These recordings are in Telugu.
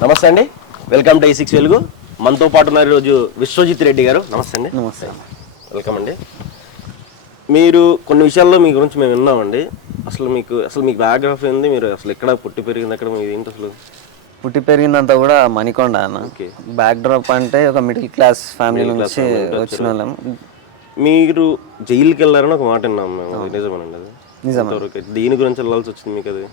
నమస్తే అండి, వెల్కమ్ టు i6 వెలుగు. మనతో పాటు ఉన్నారు ఈరోజు విశ్వజిత్ రెడ్డి గారు. నమస్తే అండి. నమస్తే. వెల్కమ్ అండి. మీరు కొన్ని విషయాల్లో మీ గురించి మేము విన్నామండి. అసలు మీకు బయోగ్రఫీ ఉంది, మీరు అసలు ఎక్కడ పుట్టి పెరిగింది, అక్కడ మీరు ఏంటి అసలు? పుట్టి పెరిగిందంతా కూడా మణికొండ అన్న. ఓకే. బ్యాక్ డ్రాప్ అంటే ఒక మిడిల్ క్లాస్ ఫ్యామిలీ నుంచి వచ్చిన వాళ్ళం. మీరు జైలుకి వెళ్ళారని ఒక మాట విన్నాం మేము, అది నిజమేనండి? అది నిజమే. దీని గురించి వెళ్ళాల్సి వచ్చింది మీకు? అది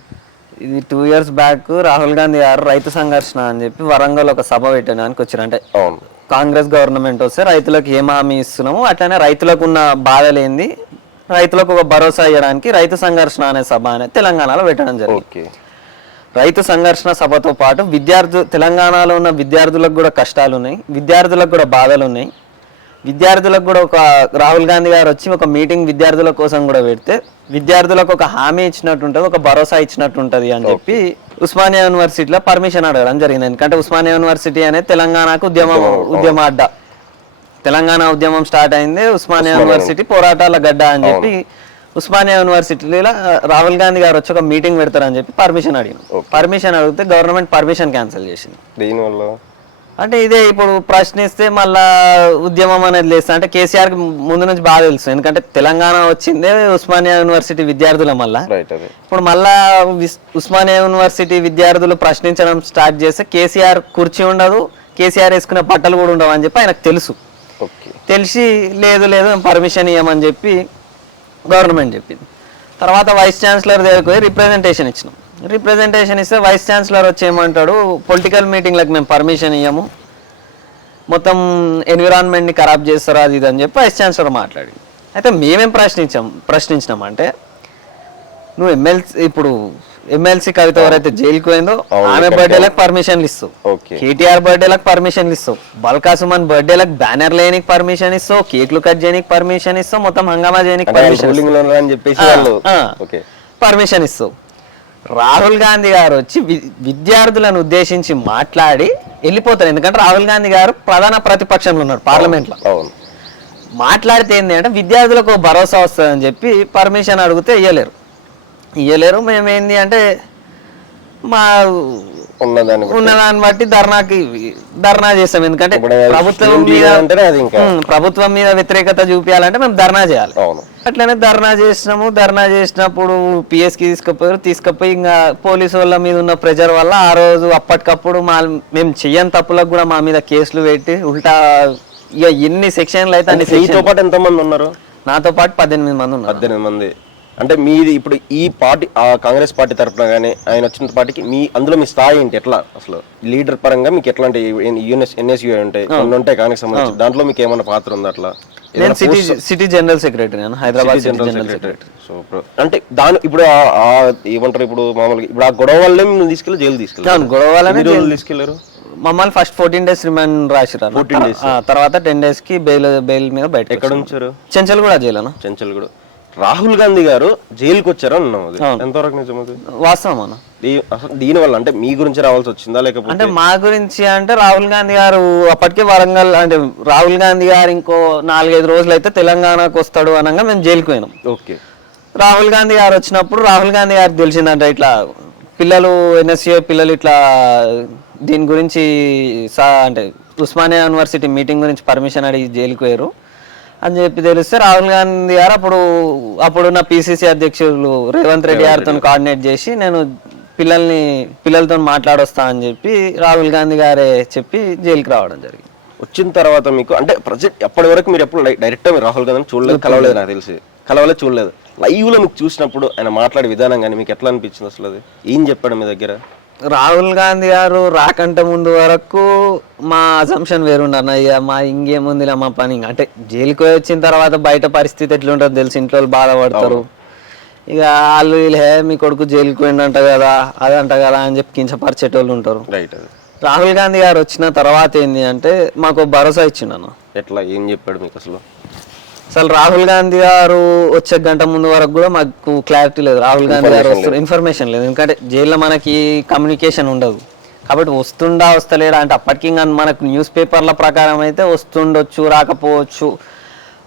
ఇది 2 years బ్యాక్ రాహుల్ గాంధీ గారు రైతు సంఘర్షణ అని చెప్పి వరంగల్ ఒక సభ పెట్టడానికి వచ్చారు. అంటే అవును, కాంగ్రెస్ గవర్నమెంట్ వస్తే రైతులకు ఏం హామీ ఇస్తున్నాము, అట్లనే రైతులకు ఉన్న బాధలేంది, రైతులకు ఒక భరోసా ఇవ్వడానికి రైతు సంఘర్షణ అనే సభ అనేది తెలంగాణలో పెట్టడం జరిగింది. ఓకే. రైతు సంఘర్షణ సభతో పాటు తెలంగాణలో ఉన్న విద్యార్థులకు కూడా కష్టాలు ఉన్నాయి, విద్యార్థులకు కూడా బాధలు ఉన్నాయి. విద్యార్థులకు కూడా ఒక రాహుల్ గాంధీ గారు వచ్చి ఒక మీటింగ్ విద్యార్థుల కోసం కూడా పెడితే విద్యార్థులకు ఒక హామీ ఇచ్చినట్టు ఉంటుంది, ఒక భరోసా ఇచ్చినట్టు ఉంటుంది అని చెప్పి ఉస్మానియా యూనివర్సిటీలో పర్మిషన్ అడగడం జరిగింది. ఎందుకంటే ఉస్మానియా యూనివర్సిటీ అనేది తెలంగాణకు ఉద్యమ అడ్డ. తెలంగాణ ఉద్యమం స్టార్ట్ అయింది ఉస్మానియా యూనివర్సిటీ పోరాటాల గడ్డ అని చెప్పి ఉస్మానియా యూనివర్సిటీలో రాహుల్ గాంధీ గారు వచ్చి ఒక మీటింగ్ పెడతారని చెప్పి పర్మిషన్ అడిగింది. పర్మిషన్ అడిగితే గవర్నమెంట్ పర్మిషన్ క్యాన్సిల్ చేసింది. దీనివల్ల అంటే ఇదే ఇప్పుడు ప్రశ్నిస్తే మళ్ళా ఉద్యమం అనేది లేదు. అంటే కేసీఆర్కి ముందు నుంచి బాగా తెలుసు, ఎందుకంటే తెలంగాణ వచ్చిందే ఉస్మానియా యూనివర్సిటీ విద్యార్థుల మళ్ళా. ఇప్పుడు మళ్ళా ఉస్మానియా యూనివర్సిటీ విద్యార్థులు ప్రశ్నించడం స్టార్ట్ చేస్తే కేసీఆర్ కుర్చీ ఉండదు, కేసీఆర్ వేసుకునే బట్టలు కూడా ఉండవు అని చెప్పి ఆయనకు తెలుసు. తెలిసి లేదు పర్మిషన్ ఇవ్వమని చెప్పి గవర్నమెంట్ చెప్పింది. తర్వాత వైస్ ఛాన్సలర్ దగ్గరికి పోయి రిప్రజెంటేషన్ ఇచ్చినాం. రిప్రజెంటేషన్ ఇస్తే వైస్ ఛాన్సలర్ వచ్చి ఏమంటాడు, పొలిటికల్ మీటింగ్లకు మేము పర్మిషన్ ఇవ్వము, మొత్తం ఎన్విరాన్మెంట్ని ఖరాబ్ చేస్తారు అది ఇది అని చెప్పి వైస్ ఛాన్సలర్ మాట్లాడి. అయితే మేమేం ప్రశ్నించినామంటే, నువ్వు ఎమ్మెల్సీ కవిత ఎవరైతే జైలుకి పోయిందో ఆమె బర్త్డేలకు పర్మిషన్లు ఇస్తావు, కేటీఆర్ బర్త్డేలకు పర్మిషన్లు ఇస్తావు, బల్కా సుమన్ బర్త్డేలకు బ్యానర్ లేనికి పర్మిషన్ ఇస్తావు, కేక్లు కట్ చేయడానికి పర్మిషన్ ఇస్తావు, మొత్తం హంగామా చేయడానికి పర్మిషన్ ఇస్తావు. రాహుల్ గాంధీ గారు వచ్చి విద్యార్థులను ఉద్దేశించి మాట్లాడి వెళ్ళిపోతారు. ఎందుకంటే రాహుల్ గాంధీ గారు ప్రధాన ప్రతిపక్షంలో ఉన్నారు పార్లమెంట్లో. మాట్లాడితే ఏంటి అంటే విద్యార్థులకు భరోసా వస్తుందని చెప్పి పర్మిషన్ అడిగితే ఇయ్యలేరు. మేమేంది అంటే మా ఉన్నదాన్ని బట్టి ధర్నా చేస్తాం. ఎందుకంటే ప్రభుత్వం మీద వ్యతిరేకత చూపించాలంటే మేము ధర్నా చేయాలి. అట్లనే ధర్నా చేసినప్పుడు పిఎస్కి తీసుకుపోయి ఇంకా పోలీసు వాళ్ళ మీద ఉన్న ప్రెజర్ వల్ల ఆ రోజు అప్పటికప్పుడు మేము చెయ్యని తప్పులకు కూడా మా మీద కేసులు పెట్టి ఉల్టా ఇక ఎన్ని సెక్షన్లు అయితే అన్ని. ఎంతమంది ఉన్నారు? నాతో పాటు 18 మంది ఉన్నారు. 18 మంది అంటే మీది ఇప్పుడు ఈ పార్టీ కాంగ్రెస్ పార్టీ తరఫున కానీ ఆయన వచ్చిన పార్టీకి అందులో మీ స్థాయి ఏంటి? ఎట్లా అసలు లీడర్ పరంగా మీకు ఎట్లాంటి ఎన్ఎస్యూ ఉంటాయి, కొన్ని ఉంటాయి కాంగ్రెస్ సంబంధించి, దాంట్లో మీకు ఏమైనా పాత్ర ఉంది? అట్లా నేను city general secretary, Hyderabad general secretary. So అంటే ఇప్పుడు ఏమంటారు, ఇప్పుడు మామూలుగా ఇప్పుడు ఆ గొడవ వల్లే మేము తీసుకెళ్ళి జైలు తీసుకెళ్ళాను. గొడవ వల్లనే తీసుకెళ్లారు మమ్మల్ని. ఫస్ట్ 14 days రిమాండ్ రాసిరారు, 14 days తర్వాత 10 days కి బెయిల్ మీద బయట. ఎక్కడ ఉంచారు? చెంచల్గూడ జైలు. చెంచల్గూడ. రాహుల్ గాంధీ గారు జైలుకి వచ్చారు అన్నాం, అది ఎంతవరకు నిజం? అది వాస్తవం అన్న. దీని వల్ల అంటే మీ గురించి రావాల్సి వచ్చిందా లేకపోతే? అంటే మా గురించి అంటే రాహుల్ గాంధీ గారు అప్పటికే వరంగల్, అంటే రాహుల్ గాంధీ గారు ఇంకో 4-5 రోజులు అయితే తెలంగాణకు వస్తాడు అనగా మేము జైలుకి పోయినాం. ఓకే. రాహుల్ గాంధీ గారు వచ్చినప్పుడు రాహుల్ గాంధీ గారికి తెలిసిందంటే ఇట్లా ఎన్ఎస్ఏ పిల్లలు ఇట్లా దీని గురించి అంటే ఉస్మానియా యూనివర్సిటీ మీటింగ్ గురించి పర్మిషన్ అడిగి జైలుకి పోయారు అని చెప్పి తెలిస్తే రాహుల్ గాంధీ గారు అప్పుడున్న పిసిసి అధ్యక్షులు రేవంత్ రెడ్డి గారితో కోఆర్డినేట్ చేసి నేను పిల్లలతో మాట్లాడొస్తా అని చెప్పి రాహుల్ గాంధీ గారే చెప్పి జైలుకి రావడం జరిగింది. వచ్చిన తర్వాత మీకు అంటే ప్రజెంట్ అప్పటి వరకు మీరు ఎప్పుడు డైరెక్ట్ మీరు రాహుల్ గాంధీ చూడలేదు, కలవలేదు, నాకు తెలిసి చూడలేదు. లైవ్ లో మీకు చూసినప్పుడు ఆయన మాట్లాడే విధానం కానీ మీకు ఎట్లా అనిపించింది? అసలు అది ఏం చెప్పాడు మీ దగ్గర? రాహుల్ గాంధీ గారు రాకంటే ముందు వరకు మా అజంప్షన్ వేరుండన్నయ్య, మా ఇంకేముందిలే మా పని. అంటే జైలుకి వచ్చిన తర్వాత బయట పరిస్థితి ఎట్లుంటుందో తెలిసి ఇంట్లో బాధపడతారు. ఇక వాళ్ళు మీ కొడుకు జైలుకి పోయిందంట కదా అదంట కదా అని చెప్పి కించపరిచేటోళ్ళు ఉంటారు. రాహుల్ గాంధీ గారు వచ్చిన తర్వాత ఏంది అంటే మాకు భరోసా ఇచ్చిండు. ఎట్లా ఏం చెప్పాడు మీకు? అసలు రాహుల్ గాంధీ గారు వచ్చే గంట ముందు వరకు కూడా మాకు క్లారిటీ లేదు, రాహుల్ గాంధీ గారు వస్తారు ఇన్ఫర్మేషన్ లేదు. ఎందుకంటే జైల్లో మనకి కమ్యూనికేషన్ ఉండదు కాబట్టి వస్తలేడా అంటే అప్పటికి మనకు న్యూస్ పేపర్ల ప్రకారం అయితే వస్తుండొచ్చు, రాకపోవచ్చు,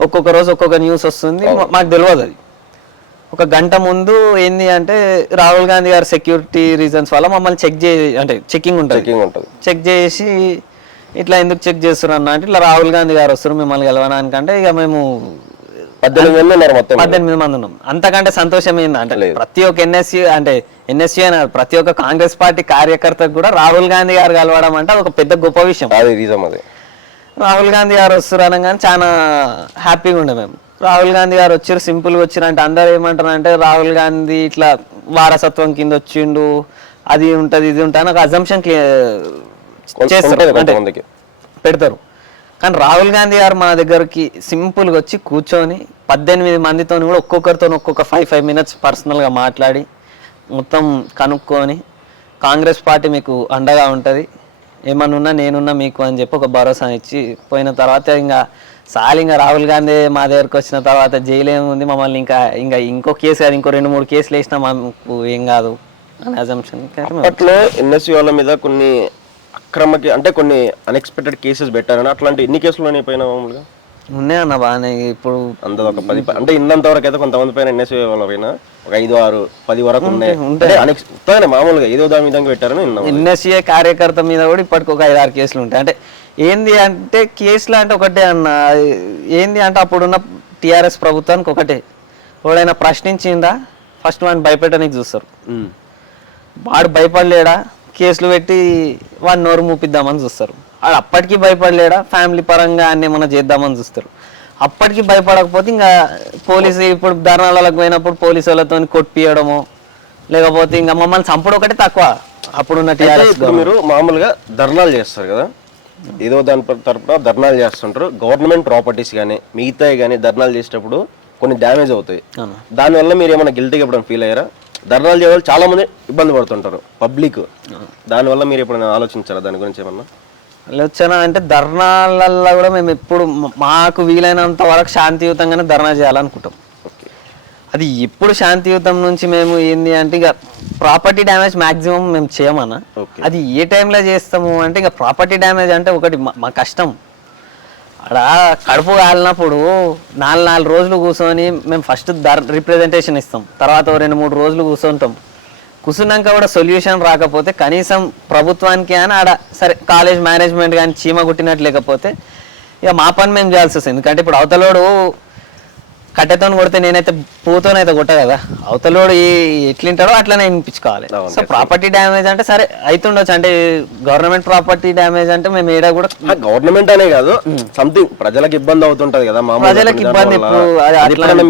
ఒక్కొక్క రోజు ఒక్కొక్క న్యూస్ వస్తుంది, మాకు తెలియదు. అది ఒక గంట ముందు ఏంది అంటే రాహుల్ గాంధీ గారు సెక్యూరిటీ రీజన్స్ వల్ల మమ్మల్ని చెకింగ్ ఉంటుంది చెక్ చేసి ఇట్లా ఎందుకు చెక్ చేస్తున్నారు అన్న అంటే ఇట్లా రాహుల్ గాంధీ గారు వస్తారు మిమ్మల్ని గెలవడానికంటే ఇక మేము 18 మంది ఉన్నాం. అంతకంటే సంతోషం ఏంటంటే ప్రతి ఒక్క ఎన్ఎస్యూ అని ప్రతి ఒక్క కాంగ్రెస్ పార్టీ కార్యకర్తకు కూడా రాహుల్ గాంధీ గారు కలవడం అంటే ఒక పెద్ద గొప్ప విషయం. రాహుల్ గాంధీ గారు వస్తారు అనగానే చాలా హ్యాపీగా ఉండే మేము. రాహుల్ గాంధీ గారు వచ్చారు, సింపుల్గా వచ్చారు అంటే అందరు ఏమంటారు అంటే రాహుల్ గాంధీ ఇట్లా వారసత్వం కింద వచ్చిండు, అది ఉంటుంది ఇది ఉంటుంది నాకు అజంప్షన్ చేస్తారు పెడతారు. కానీ రాహుల్ గాంధీ గారు మా దగ్గరికి సింపుల్గా వచ్చి కూర్చొని 18 మందితో కూడా ఒక్కొక్కరితో ఒక్కొక్క 5 minutes పర్సనల్గా మాట్లాడి మొత్తం కనుక్కొని కాంగ్రెస్ పార్టీ మీకు అండగా ఉంటుంది, ఏమన్నా నేనున్నా మీకు అని చెప్పి ఒక భరోసా ఇచ్చి పోయిన తర్వాత ఇంకా రాహుల్ గాంధీ మా దగ్గరకు వచ్చిన తర్వాత జైలు ఏముంది, మమ్మల్ని ఇంకా ఇంకో కేసు కాదు ఇంకో 2-3 కేసులు వేసినా మాకు ఏం కాదు అనే అజంప్షన్. అప్పట్లో ఎన్ఎస్యూ వాళ్ళ మీద కొన్ని అక్రమకి అంటే కొన్ని అన్ఎక్స్పెక్టెడ్ కేసెస్ పెట్టారని అట్లాంటి ఎన్ని కేసులు అయిపోయినా మామూలుగా ఉన్నాయి అన్న బాగానే. ఇప్పుడు అంత ఒక 10 అంటే ఇన్నంత వరకు అయితే కొంతమంది పైన ఎన్ఎస్యూ వాళ్ళ పైన ఒక 5-6-10 వరకు ఉన్నాయి మామూలుగా ఏదో దాని విధంగా పెట్టారని ఎన్ఎస్ఏ కార్యకర్త మీద కూడా ఇప్పటికి ఒక 5-6 కేసులు ఉంటాయి. అంటే ఏంది అంటే కేసులు అంటే ఒకటే అన్న, ఏంది అంటే అప్పుడున్న టీఆర్ఎస్ ప్రభుత్వానికి ఒకటే, ఎవడైనా ప్రశ్నించిందా ఫస్ట్ వాడిని భయపెట్టడానికి చూస్తారు, వాడు భయపడలేడా కేసులు పెట్టి వాడిని నోరు మూపిద్దామని చూస్తారు, వాడు అప్పటికీ భయపడలేడా ఫ్యామిలీ పరంగా అన్నీ ఏమన్నా చేద్దామని చూస్తారు, అప్పటికి భయపడకపోతే ఇంకా పోలీసు ఇప్పుడు ధర్నాలకు పోయినప్పుడు పోలీసు వాళ్ళతో కొట్టియడము లేకపోతే ఇంకా మమ్మల్ని చంపడం ఒకటే తక్కువ. అప్పుడున్న టీఆర్ఎస్ మీరు మామూలుగా ధర్నాలు చేస్తారు కదా, ఏదో దాని తరపున ధర్నాలు చేస్తుంటారు, గవర్నమెంట్ ప్రాపర్టీస్ కానీ మిగతాయి కానీ ధర్నాలు చేసేటప్పుడు కొన్ని డ్యామేజ్ అవుతాయి, దానివల్ల మీరు ఏమైనా గిల్టీగా ఎప్పుడైనా ఫీల్ అయ్యారా? ధర్నాలు చేయడం చాలా మంది ఇబ్బంది పడుతుంటారు పబ్లిక్, దానివల్ల మీరు ఎప్పుడైనా ఆలోచించారా దాని గురించి ఏమన్నా? ఆలోచన అంటే ధర్నాలల్లో కూడా మేము ఎప్పుడు మాకు వీలైనంత వరకు శాంతియుతంగానే ధర్నా చేయాలనుకుంటాం. అది ఎప్పుడు శాంతియుతం నుంచి మేము ఏంది అంటే ఇక ప్రాపర్టీ డ్యామేజ్ మాక్సిమం మేము చేయమన్నా. అది ఏ టైంలో చేస్తాము అంటే ఇక ప్రాపర్టీ డ్యామేజ్ అంటే ఒకటి మా కష్టం, అక్కడ కడుపు కాలినప్పుడు 4 రోజులు కూర్చొని మేము ఫస్ట్ రిప్రజెంటేషన్ ఇస్తాం, తర్వాత 2-3 రోజులు కూర్చున్నాక కూడా సొల్యూషన్ రాకపోతే కనీసం ప్రభుత్వానికి అని ఆడ సరే కాలేజ్ మేనేజ్మెంట్ కానీ చీమ కుట్టినట్టు లేకపోతే ఇక మా పని మేము చేయాల్సి వస్తుంది. ఎందుకంటే ఇప్పుడు అవతలోడు కట్టెతో కొడితే నేనైతే పూతోనైతే కొట్ట కదా, అవతలోడు ఎట్లుంటాడో అట్లనే వినిపించుకోవాలి. సో ప్రాపర్టీ డ్యామేజ్ అంటే సరే అవుతుండొచ్చు, అంటే గవర్నమెంట్ ప్రాపర్టీ డ్యామేజ్ అంటే మేము ఏడా కూడా గవర్నమెంట్ అనే కాదు సంథింగ్ ప్రజలకు ఇబ్బంది అవుతుంటది కదా, ప్రజలకు ఇబ్బంది.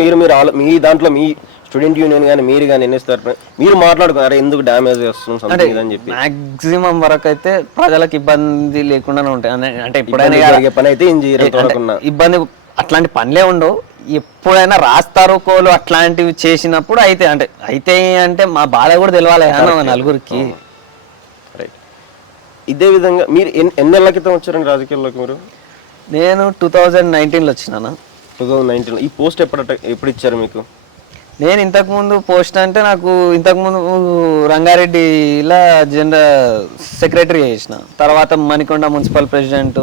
మీరు మీ దాంట్లో మీ స్టూడెంట్ యూనియన్ కానీ మీరు కానీ ఎన్నిస్తారు మీరు మాట్లాడుకున్నారు ఎందుకు డ్యామేజ్ చేస్తుంది మాక్సిమం వరకు అయితే ప్రజలకు ఇబ్బంది లేకుండానే ఉంటాయి. అంటే ఎప్పుడైనా పని అయితే ఇబ్బంది అట్లాంటి పనులే ఉండవు, ఎప్పుడైనా రాస్తారు కోలు అట్లాంటివి చేసినప్పుడు అయితే అంటే మా బాధ కూడా తెలవాలి నలుగురికి. ఇదే విధంగా మీరు ఎన్నేళ్ల క్రితం వచ్చారండి రాజకీయాల్లోకి? మీరు నేను 2019లో వచ్చినాను. 2019 ఈ పోస్ట్ ఎప్పుడు ఇచ్చారు మీకు? నేను ఇంతకుముందు పోస్ట్ అంటే నాకు ఇంతకుముందు రంగారెడ్డిలో జనరల్ సెక్రటరీ చేసిన, తర్వాత మణికొండ మున్సిపల్ ప్రెసిడెంట్,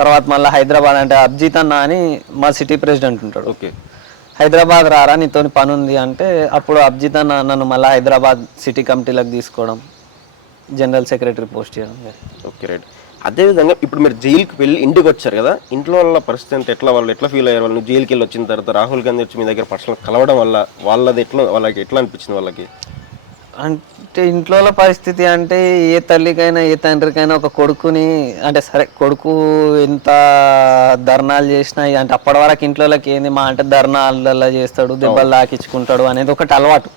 తర్వాత మళ్ళీ హైదరాబాద్ అంటే అబ్జిత్ అన్న అని మా సిటీ ప్రెసిడెంట్ ఉంటాడు, హైదరాబాద్ రారా నీతో పని ఉంది అంటే అప్పుడు అబ్జిత్ అన్న నన్ను మళ్ళీ హైదరాబాద్ సిటీ కమిటీలకు తీసుకోవడం, జనరల్ సెక్రటరీ పోస్ట్ చేయడం. Okay right. అదేవిధంగా ఇప్పుడు మీరు జైలుకి వెళ్ళి ఇంటికి వచ్చారు కదా, ఇంట్లో వాళ్ళ పరిస్థితి అంతా ఎట్లా, వాళ్ళు ఎట్లా ఫీల్ అయ్యారు? వాళ్ళు జైలుకి వెళ్ళి వచ్చిన తర్వాత రాహుల్ గాంధీ వచ్చి మీ దగ్గర పర్సనల్ కలవడం వల్ల వాళ్ళకి ఎట్లా అనిపించింది? వాళ్ళకి అంటే ఇంట్లో పరిస్థితి అంటే ఏ తల్లికైనా ఏ తండ్రికైనా ఒక కొడుకుని అంటే సరే కొడుకు ఎంత ధర్నాలు చేసినా అంటే అప్పటి వరకు ఇంట్లోకి ఏంది మా అంటే ధర్నాలలో చేస్తాడు, దెబ్బలు తాకించుకుంటాడు అనేది ఒకటి అలవాటు.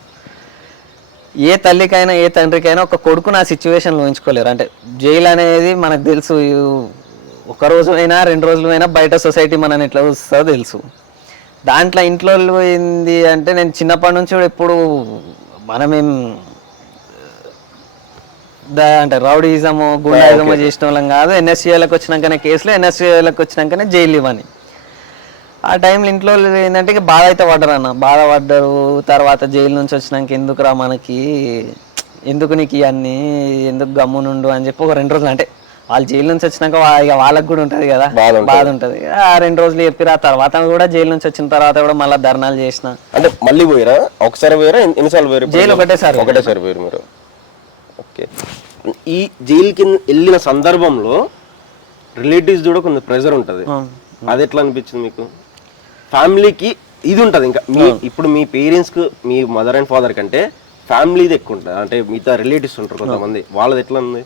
ఏ తల్లికైనా ఏ తండ్రికైనా ఒక కొడుకు నా సిచ్యువేషన్లో ఊహించుకోలేరు. అంటే జైలు అనేది మనకు తెలుసు, ఒక రోజు అయినా 2 రోజులు అయినా బయట సొసైటీ మనని ఎట్లా చూస్తుందో తెలుసు. దాంట్లో ఇంట్లో ఏంది అంటే నేను చిన్నప్పటి నుంచి కూడా ఎప్పుడు మనమేం అంటే రౌడీజము గుండాయిజము చేసిన వాళ్ళం కాదు. ఎన్ఎస్యూలకు వచ్చినాకనే కేసులు, ఎన్ఎస్యూలకు వచ్చినాకనే జైలు ఇవని. ఆ టైంలో ఇంట్లో ఏంటంటే ఇక బాధ అయితే బాధపడ్డారు. తర్వాత జైలు నుంచి వచ్చినాక ఎందుకురా మనకి, ఎందుకు నీకు ఇవన్నీ, ఎందుకు గమ్మునుండు అని చెప్పి ఒక 2 రోజులు అంటే వాళ్ళు జైలు నుంచి వచ్చినాక ఇక వాళ్ళకి కూడా ఉంటది కదా, బాధ ఉంటది. బాధ ఉంటది. ఆ 2 రోజులు చెప్పిరు, ఆ తర్వాత కూడా జైలు నుంచి వచ్చిన తర్వాత కూడా మళ్ళీ ధర్నాలు చేసిన. అంటే మళ్ళీ పోయిరా? ఒకసారి పోయిరా? ఎన్నిసార్లు పోయారు? జైలు ఒకటేసారి పోయారు మీరు. ఓకే. ఈ జైలు కింద వెళ్ళిన సందర్భంలో రిలేటివ్స్ కూడా కొంచెం ప్రెషర్ ఉంటుంది, అది ఎట్లా అనిపించింది మీకు? ఫ్యామిలీకి ఇది ఉంటుంది ఇంకా ఇప్పుడు మీ పేరెంట్స్కి మీ మదర్ అండ్ ఫాదర్ కంటే ఫ్యామిలీది ఎక్కువ ఉంటుంది, అంటే మిగతా రిలేటివ్స్ ఉంటారు కొంతమంది, వాళ్ళది ఎట్లా ఉంది?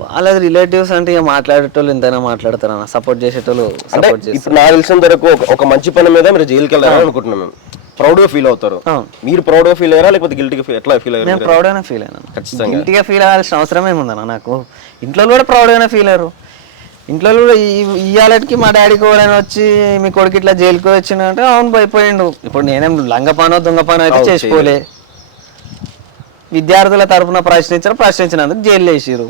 వాళ్ళది రిలేటివ్స్ అంటే ఇక మాట్లాడేటోళ్ళు ఎంతైనా మాట్లాడతారు అన్న, సపోర్ట్ చేసేటోళ్ళు అంటే సపోర్ట్ చేస్తారు. ఇప్పుడు నాకు తెలిసిన వరకు ఒక మంచి పని మీద మీరు జైలుకి వెళ్ళారని అనుకుంటున్నాం మేము, ప్రౌడ్ గా ఫీల్ అవుతారు. మీరు ప్రౌడ్ గా ఫీల్ అయ్యారా లేకపోతే గిల్టీగా ఎట్లా ఫీల్ అయ్యారు? నేను ప్రౌడ్ గానే ఫీల్ అయినా. ఖచ్చితంగా గిల్టీగా ఫీల్ అవ్వాల్సిన అవసరం ఏముందన్న నాకు. ఇంట్లో కూడా ప్రౌడ్ గానే ఫీల్ అయ్యారు. ఇంట్లో కూడా ఇయ్యాలకి మా డాడీకి ఎవరైనా వచ్చి మీ కొడుకు ఇట్లా జైలుకి వచ్చిందంటే అవును భయపోయిండు. ఇప్పుడు నేనేం లంగపానో దొంగపానో అయితే చేసుకోలే. విద్యార్థుల తరఫున ప్రశ్నించినందుకు జైలు వేసిరు.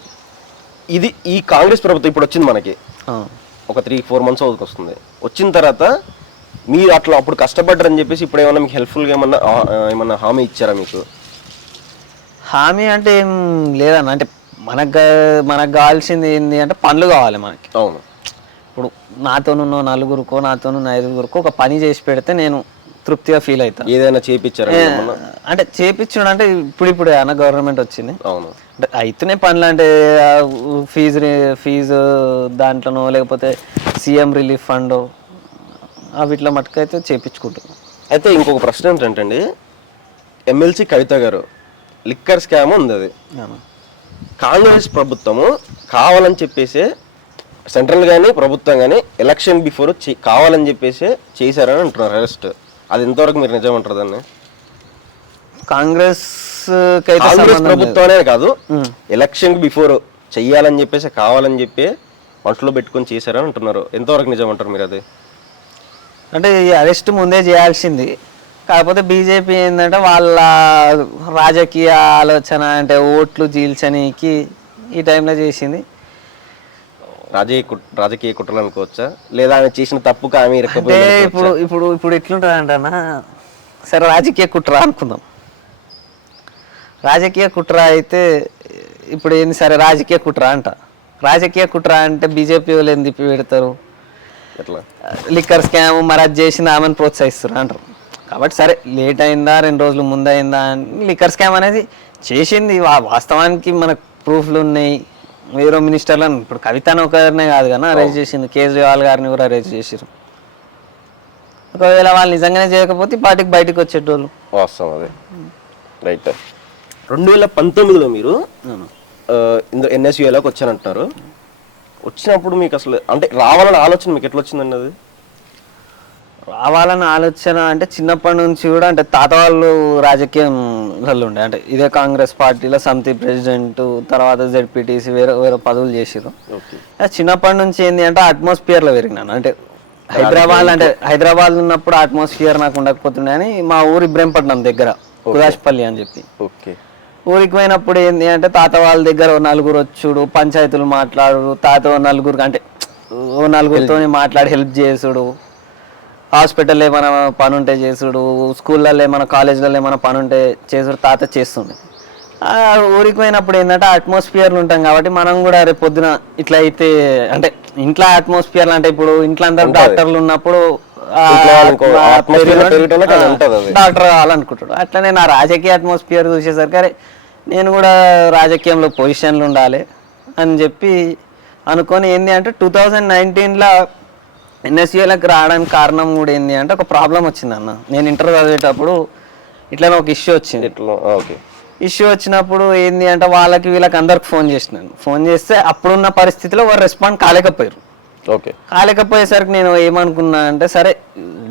ఇది ఈ కాంగ్రెస్ ప్రభుత్వం ఇప్పుడు వచ్చింది మనకి ఒక 3-4 months వస్తుంది. వచ్చిన తర్వాత మీరు అట్లా అప్పుడు కష్టపడ్డారని చెప్పేసి ఇప్పుడు ఏమన్నా మీకు హెల్ప్ఫుల్గా ఏమన్నా హామీ ఇచ్చారా మీకు? హామీ అంటే ఏం లేదన్న. అంటే మనకు కావాల్సింది ఏంటి అంటే పనులు కావాలి మనకి. అవును. ఇప్పుడు నాతోనున్న 4గురికో నాతోనున్న 5గురికో ఒక పని చేసి పెడితే నేను తృప్తిగా ఫీల్ అవుతాను. ఏదైనా చేపించారా? అంటే చేపించుడు అంటే ఇప్పుడు అన్న గవర్నమెంట్ వచ్చింది. అవును. అంటే అయితేనే పనులు అంటే ఫీజు దాంట్లోనో లేకపోతే సీఎం రిలీఫ్ ఫండ్ వీటిలో మటుకైతే చేపించుకుంటున్నాం. అయితే ఇంకొక ప్రశ్న ఏంటంటే ఎమ్మెల్సీ కవిత గారు లిక్కర్ స్కామ్ ఉంది, అది కాంగ్రెస్ ప్రభుత్వము కావాలని చెప్పేసి సెంట్రల్ కానీ ప్రభుత్వం కానీ ఎలక్షన్ బిఫోర్ కావాలని చెప్పేసి చేశారని అంటున్నారు అరెస్ట్. అది ఎంతవరకు మీరు నిజం అంటారు దాన్ని? కాంగ్రెస్ ప్రభుత్వమే కాదు, ఎలక్షన్ బిఫోర్ చెయ్యాలని చెప్పేసి కావాలని చెప్పి మనసులో పెట్టుకొని చేశారని అంటున్నారు, ఎంతవరకు నిజం అంటారు మీరు? అది అంటే ఈ అరెస్ట్ ముందే చేయాల్సింది, కాకపోతే బీజేపీ ఏంటంటే వాళ్ళ రాజకీయ ఆలోచన అంటే ఓట్లు చీల్చనీకి ఈ టైంలో చేసింది. రాజకీయ కుట్రలు అనుకోవచ్చా, లేదా ఆమె చేసిన తప్పుకు ఆమె అంటే ఇప్పుడు ఎట్లుంటుంది అంటనా, సరే రాజకీయ కుట్ర అనుకుందాం. రాజకీయ కుట్ర అయితే ఇప్పుడు ఏంది, సరే రాజకీయ కుట్ర అంట. రాజకీయ కుట్ర అంటే బీజేపీ వాళ్ళు ఏం తిప్పి పెడతారు, లిక్కర్ స్కామ్ మరి అది చేసింది ఆమెను ప్రోత్సహిస్తారు అంటారు. కాబట్టి సరే లేట్ అయిందా 2 రోజులు ముందు అయిందా అని లిక్కర్ స్కామ్ అనేది చేసింది. వాస్తవానికి మనకు ప్రూఫ్లు ఉన్నాయి. వేరే మినిస్టర్లను ఇప్పుడు కవితను ఒకరినే కాదు కానీ అరెస్ట్ చేసింది, కేజ్రీవాల్ గారిని కూడా అరెస్ట్ చేసారు. ఒకవేళ వాళ్ళు నిజంగానే చేయకపోతే పార్టీకి బయటకు వచ్చేటోళ్ళు. వాస్తవం అదే. రైట్. 2019లో మీరు ఎన్ఎస్యూలోకి వచ్చానంటున్నారు. వచ్చినప్పుడు మీకు అసలు అంటే రావాలన్న ఆలోచన మీకు ఎట్లా వచ్చిందండి? అది రావాలన్న ఆలోచన అంటే చిన్నప్పటి నుంచి కూడా అంటే తాత వాళ్ళు రాజకీయంలో ఉండే, అంటే ఇదే కాంగ్రెస్ పార్టీలో సమితి ప్రెసిడెంట్, తర్వాత జెడ్పీటీసీ వేరే వేరే పదవులు చేసారు. చిన్నప్పటి నుంచి ఏంటి అంటే అట్మాస్ఫియర్లో పెరిగినాను. అంటే హైదరాబాద్ ఉన్నప్పుడు అట్మాస్ఫియర్ నాకు ఉండకపోతుండే అని మా ఊరు ఇబ్రహీంపట్నం దగ్గర కుదాష్పల్లి అని చెప్పి ఊరికి పోయినప్పుడు ఏంటి అంటే తాత వాళ్ళ దగ్గర 4 వచ్చుడు, పంచాయతీలు మాట్లాడు, తాత 4 అంటే 4తో మాట్లాడి హెల్ప్ చేసుడు, హాస్పిటల్లో ఏమైనా పని ఉంటే చేసుడు, స్కూళ్ళల్లో ఏమైనా కాలేజీలలో ఏమైనా పని ఉంటే చేసుడు తాత చేస్తుండే. ఊరికి పోయినప్పుడు ఏంటంటే అట్మాస్ఫియర్లు ఉంటాం కాబట్టి మనం కూడా రేపు పొద్దున ఇట్లా అయితే అంటే ఇంట్లో అట్మాస్ఫియర్ అంటే ఇప్పుడు ఇంట్లో అందరూ డాక్టర్లు ఉన్నప్పుడు డాక్టర్ కావాలనుకుంటాడు. అట్లనే నా రాజకీయ అట్మాస్ఫియర్ చూసేసరికి అరే నేను కూడా రాజకీయంలో పొజిషన్లు ఉండాలి అని చెప్పి అనుకొని ఏంది అంటే 2019లో ఎన్ఎస్యూలకు రావడానికి కారణం కూడా ఏంది అంటే ఒక ప్రాబ్లం వచ్చింది అన్న. నేను ఇంటర్ చదివేటప్పుడు ఇట్లా ఒక ఇష్యూ వచ్చింది. ఇష్యూ వచ్చినప్పుడు ఏంది అంటే వాళ్ళకి వీళ్ళకి అందరికి ఫోన్ చేస్తే అప్పుడున్న పరిస్థితిలో వారు రెస్పాండ్ కాలేకపోయారు. కాలేకపోయేసరికి నేను ఏమనుకున్నా అంటే సరే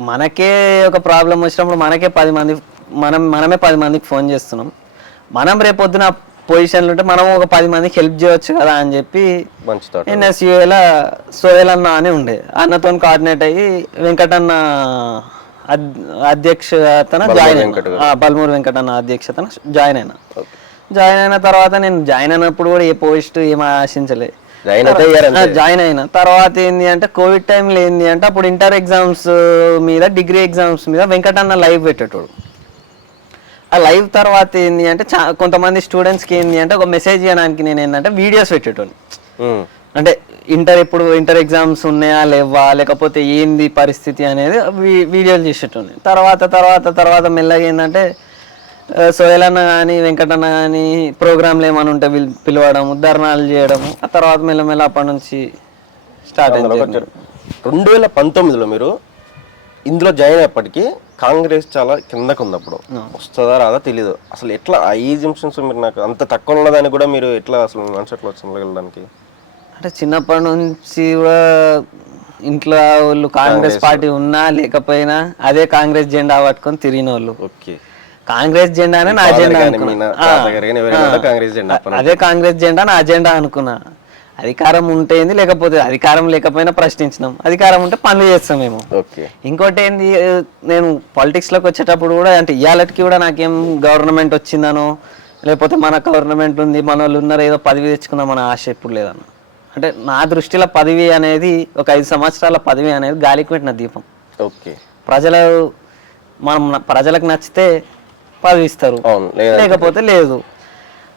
మనకే ఒక ప్రాబ్లం వచ్చినప్పుడు మనమే 10 మందికి ఫోన్ చేస్తున్నాం, మనం రేపొద్దున పొజిషన్లు ఉంటే మనం ఒక 10 మందికి హెల్ప్ చేయవచ్చు కదా అని చెప్పి ఎన్ఎస్యూలో సోయల్ అన్న అని ఉండే అన్నతో కోఆర్డినేట్ అయ్యి వెంకటన్న అధ్యక్షతన జాయిన్ అయినా, బల్మూరు వెంకటన్న అధ్యక్షతన జాయిన్ అయిన తర్వాత నేను జాయిన్ అయినప్పుడు కూడా ఏ పోస్ట్ ఏం ఆశించలే. జాయిన్ అయిన తర్వాత ఏంది అంటే కోవిడ్ టైంలో ఏంది అంటే అప్పుడు ఇంటర్ ఎగ్జామ్స్ మీద డిగ్రీ ఎగ్జామ్స్ మీద వెంకటన్న లైవ్ పెట్టేటోడు. ఆ లైవ్ తర్వాత ఏంది అంటే కొంతమంది స్టూడెంట్స్కి ఏంది అంటే ఒక మెసేజ్ చేయడానికి నేను ఏంటంటే వీడియోస్ పెట్టేటోని. అంటే ఇంటర్ ఎగ్జామ్స్ ఉన్నాయా లేవా, లేకపోతే ఏంది పరిస్థితి అనేది వీడియోలు చేసేటోని. తర్వాత మెల్లగా ఏంటంటే సోయలన్న కానీ వెంకటన్న కానీ ప్రోగ్రాంలు ఏమైనా ఉంటే పిలవడం, ధర్నాలు చేయడం, ఆ తర్వాత మెల్లమెల్ల అప్పటి నుంచి స్టార్ట్ అయింది. 2019లో మీరు ఇందులో జాయిన్ అయ్యేప్పటికీ కాంగ్రెస్ చాలా కిందకు ఉంది. అప్పుడు వస్తుందా రాదా తెలీదు. అసలు ఎట్లా ఈ జంక్షన్స్ మీరు నాకు అంత తక్కువ ఉన్నదాన్ని కూడా మీరు ఎట్లా అసలు మనసు ఎట్లా వచ్చింది వెళ్ళడానికి? అంటే చిన్నప్పటి నుంచి కూడా ఇంట్లో వాళ్ళు కాంగ్రెస్ పార్టీ ఉన్నా లేకపోయినా అదే కాంగ్రెస్ జెండా పట్టుకొని తిరిగిన వాళ్ళు. ఓకే, కాంగ్రెస్ జెండానే నా జెండా అనుకున్నా. అదే కాంగ్రెస్ జెండా నా జెండా అనుకున్నా. అధికారం ఉంటేంది, లేకపోతే అధికారం లేకపోయినా ప్రశ్నించినాం, అధికారం ఉంటే పనులు చేస్తాం మేము. ఇంకోటి ఏంది, నేను పాలిటిక్స్ లోకి వచ్చేటప్పుడు కూడా అంటే ఇవాళకి కూడా నాకేం గవర్నమెంట్ వచ్చిందనో లేకపోతే మన గవర్నమెంట్ ఉంది మన వాళ్ళు ఉన్నారు ఏదో పదవి తెచ్చుకుందాం మన ఆశ ఎప్పుడు లేదన్న. అంటే నా దృష్టిలో పదవి అనేది ఒక 5 సంవత్సరాల పదవి అనేది గాలికి పెట్టిన దీపం. ఓకే, ప్రజలకు నచ్చితే పదవి ఇస్తారు, లేకపోతే లేదు.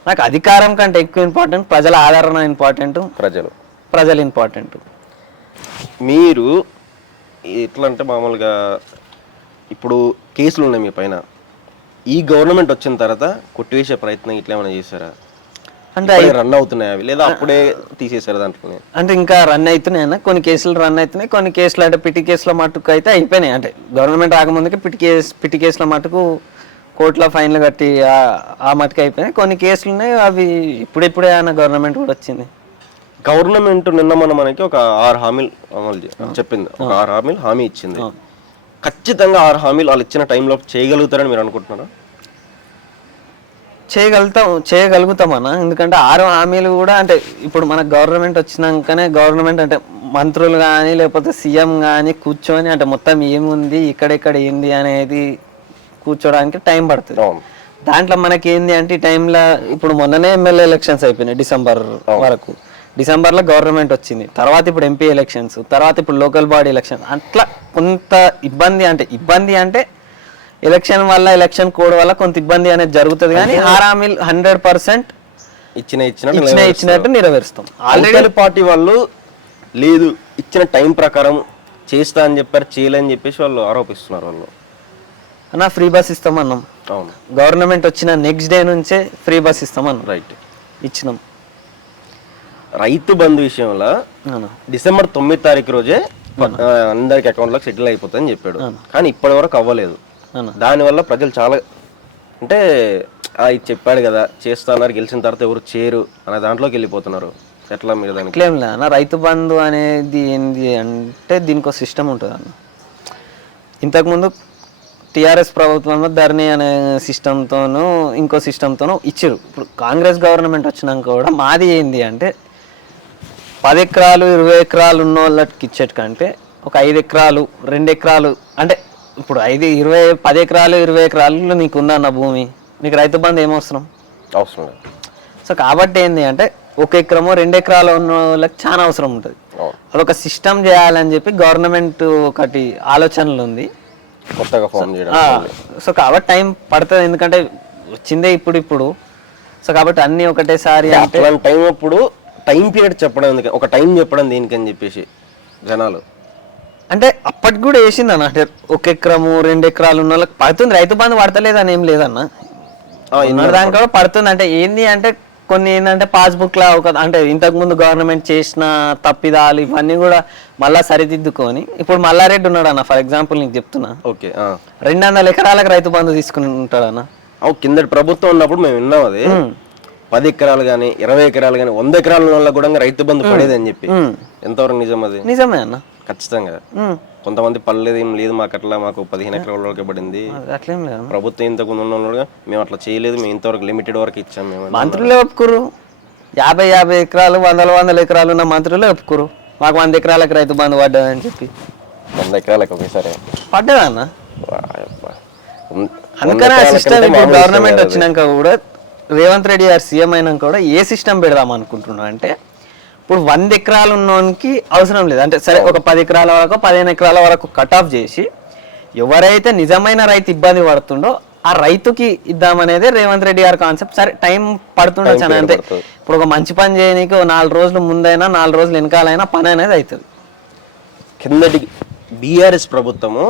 నాకు అధికారం కంటే ఎక్కువ ఇంపార్టెంట్ ప్రజల ఆదరణ ఇంపార్టెంట్, ప్రజలు ఇంపార్టెంట్. మీరు ఎట్లా అంటే మామూలుగా ఇప్పుడు కేసులు ఉన్నాయి మీ పైన, ఈ గవర్నమెంట్ వచ్చిన తర్వాత కొట్టివేసే ప్రయత్నం ఇట్లా ఏమైనా చేశారా? అంటే రన్ అవుతున్నాయి అవి, లేదా అప్పుడే తీసేశారు దాంట్లో? అంటే ఇంకా రన్ అవుతున్నాయి అన్న, కొన్ని కేసులు రన్ అవుతున్నాయి, కొన్ని కేసులు అంటే పిటి కేసుల మట్టుకు అయితే అయిపోయినాయి. అంటే గవర్నమెంట్ రాకముందుకే పిటి కేసుల మట్టుకు కోట్ల ఫైన్లు కట్టి ఆ మట్టుకు అయిపోయినాయి. కొన్ని కేసులు ఉన్నాయి అవి ఇప్పుడే అన్న గవర్నమెంట్ కూడా వచ్చింది. గవర్నమెంట్ నిన్న మనకి ఒక 6 హామీలు అమలు చెప్పింది, ఒక 6 హామీలు హామీ ఇచ్చింది. ఖచ్చితంగా 6 హామీలు వాళ్ళు ఇచ్చిన టైంలో చేయగలుగుతారని మీరు అనుకుంటున్నారా? చేయగలుగుతాం అన్న. ఎందుకంటే 6 హామీలు కూడా అంటే ఇప్పుడు మన గవర్నమెంట్ వచ్చినాకనే గవర్నమెంట్ అంటే మంత్రులు కానీ లేకపోతే సీఎం కానీ కూర్చొని అంటే మొత్తం ఏముంది ఇక్కడెక్కడ ఏంది అనేది కూర్చోడానికి టైం పడుతుంది. దాంట్లో మనకి ఏంది అంటే ఈ టైంలో ఇప్పుడు మొన్ననే ఎమ్మెల్యే ఎలక్షన్స్ అయిపోయినాయి డిసెంబర్ వరకు. డిసెంబర్లో గవర్నమెంట్ వచ్చింది, తర్వాత ఇప్పుడు ఎంపీ ఎలక్షన్స్, తర్వాత ఇప్పుడు లోకల్ బాడీ ఎలక్షన్. అట్లా కొంత ఇబ్బంది అంటే ఎలక్షన్ వల్ల ఎలక్షన్ కోడ్ వల్ల కొంత ఇబ్బంది అనేది జరుగుతుంది. కానీ 6 హామీలు 100% ఇచ్చినట్టు నెరవేరుస్తాం. ఆల్రెడీ పార్టీ వాళ్ళు లేదు ఇచ్చిన టైం ప్రకారం చేస్తా అని చెప్పారు, చేయలేని చెప్పేసి వాళ్ళు ఆరోపిస్తున్నారు. వాళ్ళు అన్న ఫ్రీ బస్ ఇస్తామన్నాం, గవర్నమెంట్ వచ్చిన నెక్స్ట్ డే నుంచే ఫ్రీ బస్ ఇస్తామన్నాం. రైట్, ఇచ్చినాం. రైతు బంధు విషయంలో డిసెంబర్ 9వ తారీఖు రోజే అందరికి అకౌంట్లోకి సెటిల్ అయిపోతుందని చెప్పాడు, కానీ ఇప్పటి వరకు అవ్వలేదు. దానివల్ల ప్రజలు చాలా అంటే ఇది చెప్పాడు కదా చేస్తున్నారు, గెలిచిన తర్వాత ఎవరు చేయరు అనే దాంట్లోకి వెళ్ళిపోతున్నారు. ఎట్లా మీరు దానికి? ఏం లేదు, రైతు బంధు అనేది ఏంది అంటే దీనికి ఒక సిస్టమ్ ఉంటుంది అన్న. ఇంతకుముందు టీఆర్ఎస్ ప్రభుత్వంలో ధరణి అనే సిస్టంతోనూ ఇంకో సిస్టంతోనూ ఇచ్చారు. ఇప్పుడు కాంగ్రెస్ గవర్నమెంట్ వచ్చినాక కూడా మాది ఏంది అంటే 10 ఎకరాలు 20 ఎకరాలు ఉన్న వాళ్ళకి ఇచ్చేట కంటే ఒక 5 ఎకరాలు 2 ఎకరాలు అంటే ఇప్పుడు 10 ఎకరాలు 20 ఎకరాలు నీకు ఉందన్న భూమి, నీకు రైతు బంధు ఏమవసరం? అవసరం లేదు. సో కాబట్టి ఏంది అంటే 1 ఎకరమో 2 ఎకరాలు ఉన్న వాళ్ళకి చాలా అవసరం ఉంటుంది. అదొక సిస్టమ్ చేయాలని చెప్పి గవర్నమెంట్ ఒకటి ఆలోచనలు ఉంది కొత్తగా ఫామ్ చేయడం. సో కాబట్టి టైం పడుతుంది, ఎందుకంటే వచ్చిందే ఇప్పుడు. సో కాబట్టి అన్ని ఒకటేసారి అంటే టైం అప్పుడు టైం పీరియడ్ చెప్పడం ఎందుకు, ఒక టైం చెప్పడం దేనికని చెప్పేసి జనాలు అంటే అప్పటికి కూడా వేసింది అన్న. అంటే 1 ఎకరము 2 ఎకరాలు ఉన్న వాళ్ళకి పడుతుంది, రైతు బంధు పడతలేదు అని ఏం లేదన్న, దానికి కూడా పడుతుంది. అంటే ఏంది అంటే కొన్ని ఏంటంటే పాస్బుక్ లా అంటే ఇంతకు ముందు గవర్నమెంట్ చేసిన తప్పిదాలు ఇవన్నీ కూడా మళ్ళా సరిదిద్దుకొని ఇప్పుడు మల్లారెడ్డి ఉన్నాడు అన్న, ఫర్ ఎగ్జాంపుల్ నీకు చెప్తున్నా, 200 ఎకరాలకు రైతు బంధు తీసుకుని ఉంటాడు అన్న. కిందటి ప్రభుత్వం ఉన్నప్పుడు మేము విన్నాం అది 10 ఎకరాలు కానీ 20 ఎకరాలు కానీ 100 ఎకరాల వల్ల కూడా రైతు బంధు పడేది అని చెప్పి. ఎంతవరకు నిజం అది? నిజమే అన్న, ఖచ్చితంగా. కొంతమంది పర్లేదు ఏం లేదు మాకు అట్లా, మాకు 15 ఎకరాలకే పడింది, అట్లేం లేదు. ప్రభుత్వం ఇంతకు ముందు ఉన్నోళ్ళుగా మేము అట్లా చేయలేదు, మేము ఇంతవరకు లిమిటెడ్ వరకు ఇచ్చాం. మేము మంత్రులే ఒప్పుకోరు, 50 ఎకరాలు 100 ఎకరాలు ఉన్న మంత్రులే ఒప్పుకోరు మాకు 100 ఎకరాలకు రైతు బంధు పడ్డదని చెప్పి. 100 ఎకరాలకు ఒకేసారి పడ్డదా అన్న? అందుకనే ఆ సిస్టమ్ ఇప్పుడు గవర్నమెంట్ వచ్చినాక కూడా రేవంత్ రెడ్డి గారు సీఎం అయినాక కూడా ఏ సిస్టమ్ పెడదాం అనుకుంటున్నా అంటే ఇప్పుడు 100 ఎకరాలు ఉన్నోనికి అవసరం లేదు అంటే సరే ఒక 10 ఎకరాల వరకు 15 ఎకరాల వరకు కట్ ఆఫ్ చేసి ఎవరైతే నిజమైన రైతు ఇబ్బంది పడుతుండో ఆ రైతుకి ఇద్దామనేదే రేవంత్ రెడ్డి గారి కాన్సెప్ట్. సరే టైం పడుతుండొచ్చు అని అంతే. ఇప్పుడు ఒక మంచి పని చేయడానికి 4 రోజులు ముందైనా 4 రోజులు వెనకాలైనా పని అనేది అవుతుంది. కిందటి బీఆర్ఎస్ ప్రభుత్వము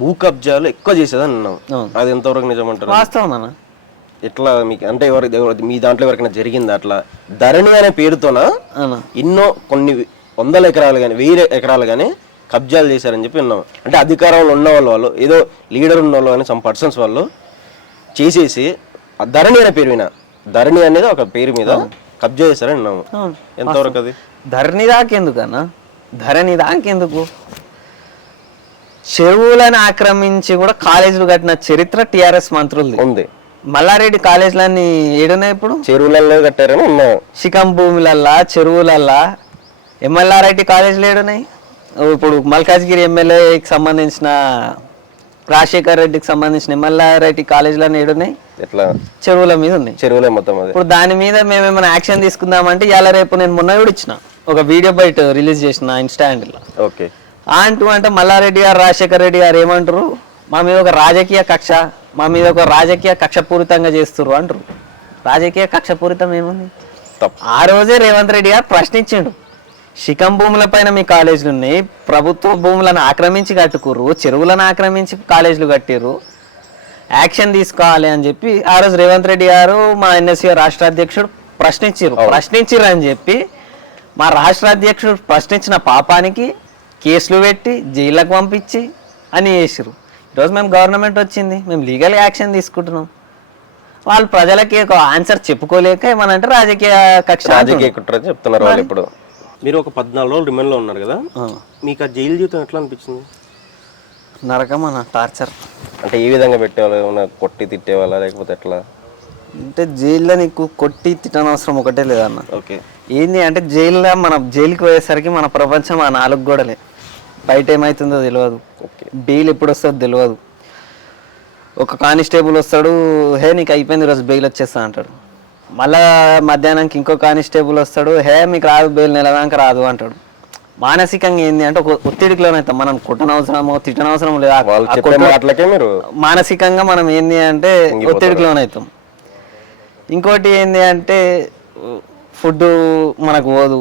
భూ కబ్జాలు ఎక్కువ చేసేదని అన్నాం. అది ఎంతవరకు నిజమంటారు? వాస్తవం అన్న. ఎట్లా మీకు అంటే మీ దాంట్లో ఎవరికైనా జరిగింది అట్లా? ధరణి అనే పేరుతోన ఎన్నో కొన్ని 100 ఎకరాలు కానీ 1000 ఎకరాలు కానీ కబ్జాలు చేశారని చెప్పి విన్నాం. అంటే అధికారంలో ఉన్న వాళ్ళు ఏదో లీడర్ ఉన్న వాళ్ళు కానీ సమ్ పర్సన్స్ వాళ్ళు చేసేసి ధరణి అనే పేరు వినా, ధరణి అనేది ఒక పేరు మీద కబ్జా చేశారని విన్నాము. ఎంతవరకు అది? ధరణి దాకెందుకన్నా? ధరణి దాకెందుకు? చెరువులను ఆక్రమించి కూడా కాలేజీలు కట్టిన చరిత్ర టిఆర్ఎస్ మంత్రులు ఉంది. మల్లారెడ్డి కాలేజీలన్నీ ఏడున్నాయి ఇప్పుడు? చెరువులలో కట్టారని ఉన్నాం. శిఖం భూములల్లా చెరువులల్లా ఎంఎల్ఆర్ఐటి కాలేజీలు ఏడున్నాయి? ఇప్పుడు మల్కాజ్గిరి ఎమ్మెల్యేకి సంబంధించిన రాజశేఖర్ రెడ్డికి సంబంధించిన ఎంఎల్ఆర్ఐటి కాలేజీలన్నీ ఏడున్నాయి? ఎట్లా? చెరువుల మీద ఉన్నాయి. చెరువులే మొత్తం. ఇప్పుడు దాని మీద మేము ఏమైనా యాక్షన్ తీసుకుందామంటే ఇవాళ రేపు నేను మొన్న కూడా ఇచ్చిన ఒక వీడియో బయట రిలీజ్ చేసిన ఇన్స్టా హ్యాండిల్లో. ఓకే అంటే మల్లారెడ్డి గారు రాజశేఖర్ రెడ్డి గారు ఏమంటారు, మా మీద ఒక రాజకీయ కక్ష, మా మీద ఒక రాజకీయ కక్షపూరితంగా చేస్తుర్రు అంటారు. రాజకీయ కక్షపూరితం ఏముంది? ఆ రోజే రేవంత్ రెడ్డి గారు ప్రశ్నించిండు, శిఖం భూముల పైన మీ కాలేజీలు ఉన్నాయి, ప్రభుత్వ భూములను ఆక్రమించి కట్టుకుర్రు, చెరువులను ఆక్రమించి కాలేజీలు కట్టిర్రు, యాక్షన్ తీసుకోవాలి అని చెప్పి ఆ రోజు రేవంత్ రెడ్డి గారు మా ఎన్ఎస్సీ రాష్ట్ర అధ్యక్షుడు ప్రశ్నించిర్రు అని చెప్పి మా రాష్ట్ర అధ్యక్షుడు ప్రశ్నించిన పాపానికి కేసులు పెట్టి జైళ్ళకు పంపించి అని చేసిరు. ఈరోజు మేము గవర్నమెంట్ వచ్చింది, మేము లీగల్ యాక్షన్ తీసుకుంటున్నాం. వాళ్ళు ప్రజలకి ఒక ఆన్సర్ చెప్పుకోలేక ఏమనంటే రాజకీయ కక్ష చెప్తున్నారు వాళ్ళు. ఇప్పుడు మీరు ఒక 14 రోజులు రిమాండ్లో ఉన్నారు కదా, మీకు ఆ జైలు జీవితం ఎట్లా అనిపించింది? నరకం అన్న, టార్చర్. అంటే ఏ విధంగా పెట్టేవాళ్ళు? ఏమన్నా కొట్టి తిట్టేవాళ్ళ లేకపోతే ఎట్లా? అంటే జైల్లో నీకు కొట్టి తిట్టనవసరం ఒకటే లేదన్న. ఓకే. ఏంది అంటే జైల్లో మనం జైలుకి పోయేసరికి మన ప్రపంచం ఆ 4 గోడలే. బయట ఏమవుతుందో తెలియదు, బెయిల్ ఎప్పుడు వస్తుందో తెలియదు. ఒక కానిస్టేబుల్ వస్తాడు, హే నీకు అయిపోయింది ఈరోజు బెయిల్ వచ్చేస్తా అంటాడు. మళ్ళా మధ్యాహ్నానికి ఇంకో కానిస్టేబుల్ వస్తాడు, హే మీకు రాదు బెయిల్, నెలదాకా రాదు అంటాడు. మానసికంగా ఏంది అంటే ఒక ఒత్తిడికి లోనవుతాం. మనం కుట్టనవసరమో తిట్టనవసరం లేదు, మానసికంగా మనం ఏంది అంటే ఒత్తిడికి లోనవుతాం. ఇంకోటి ఏంది అంటే ఫుడ్ మనకు పోదు.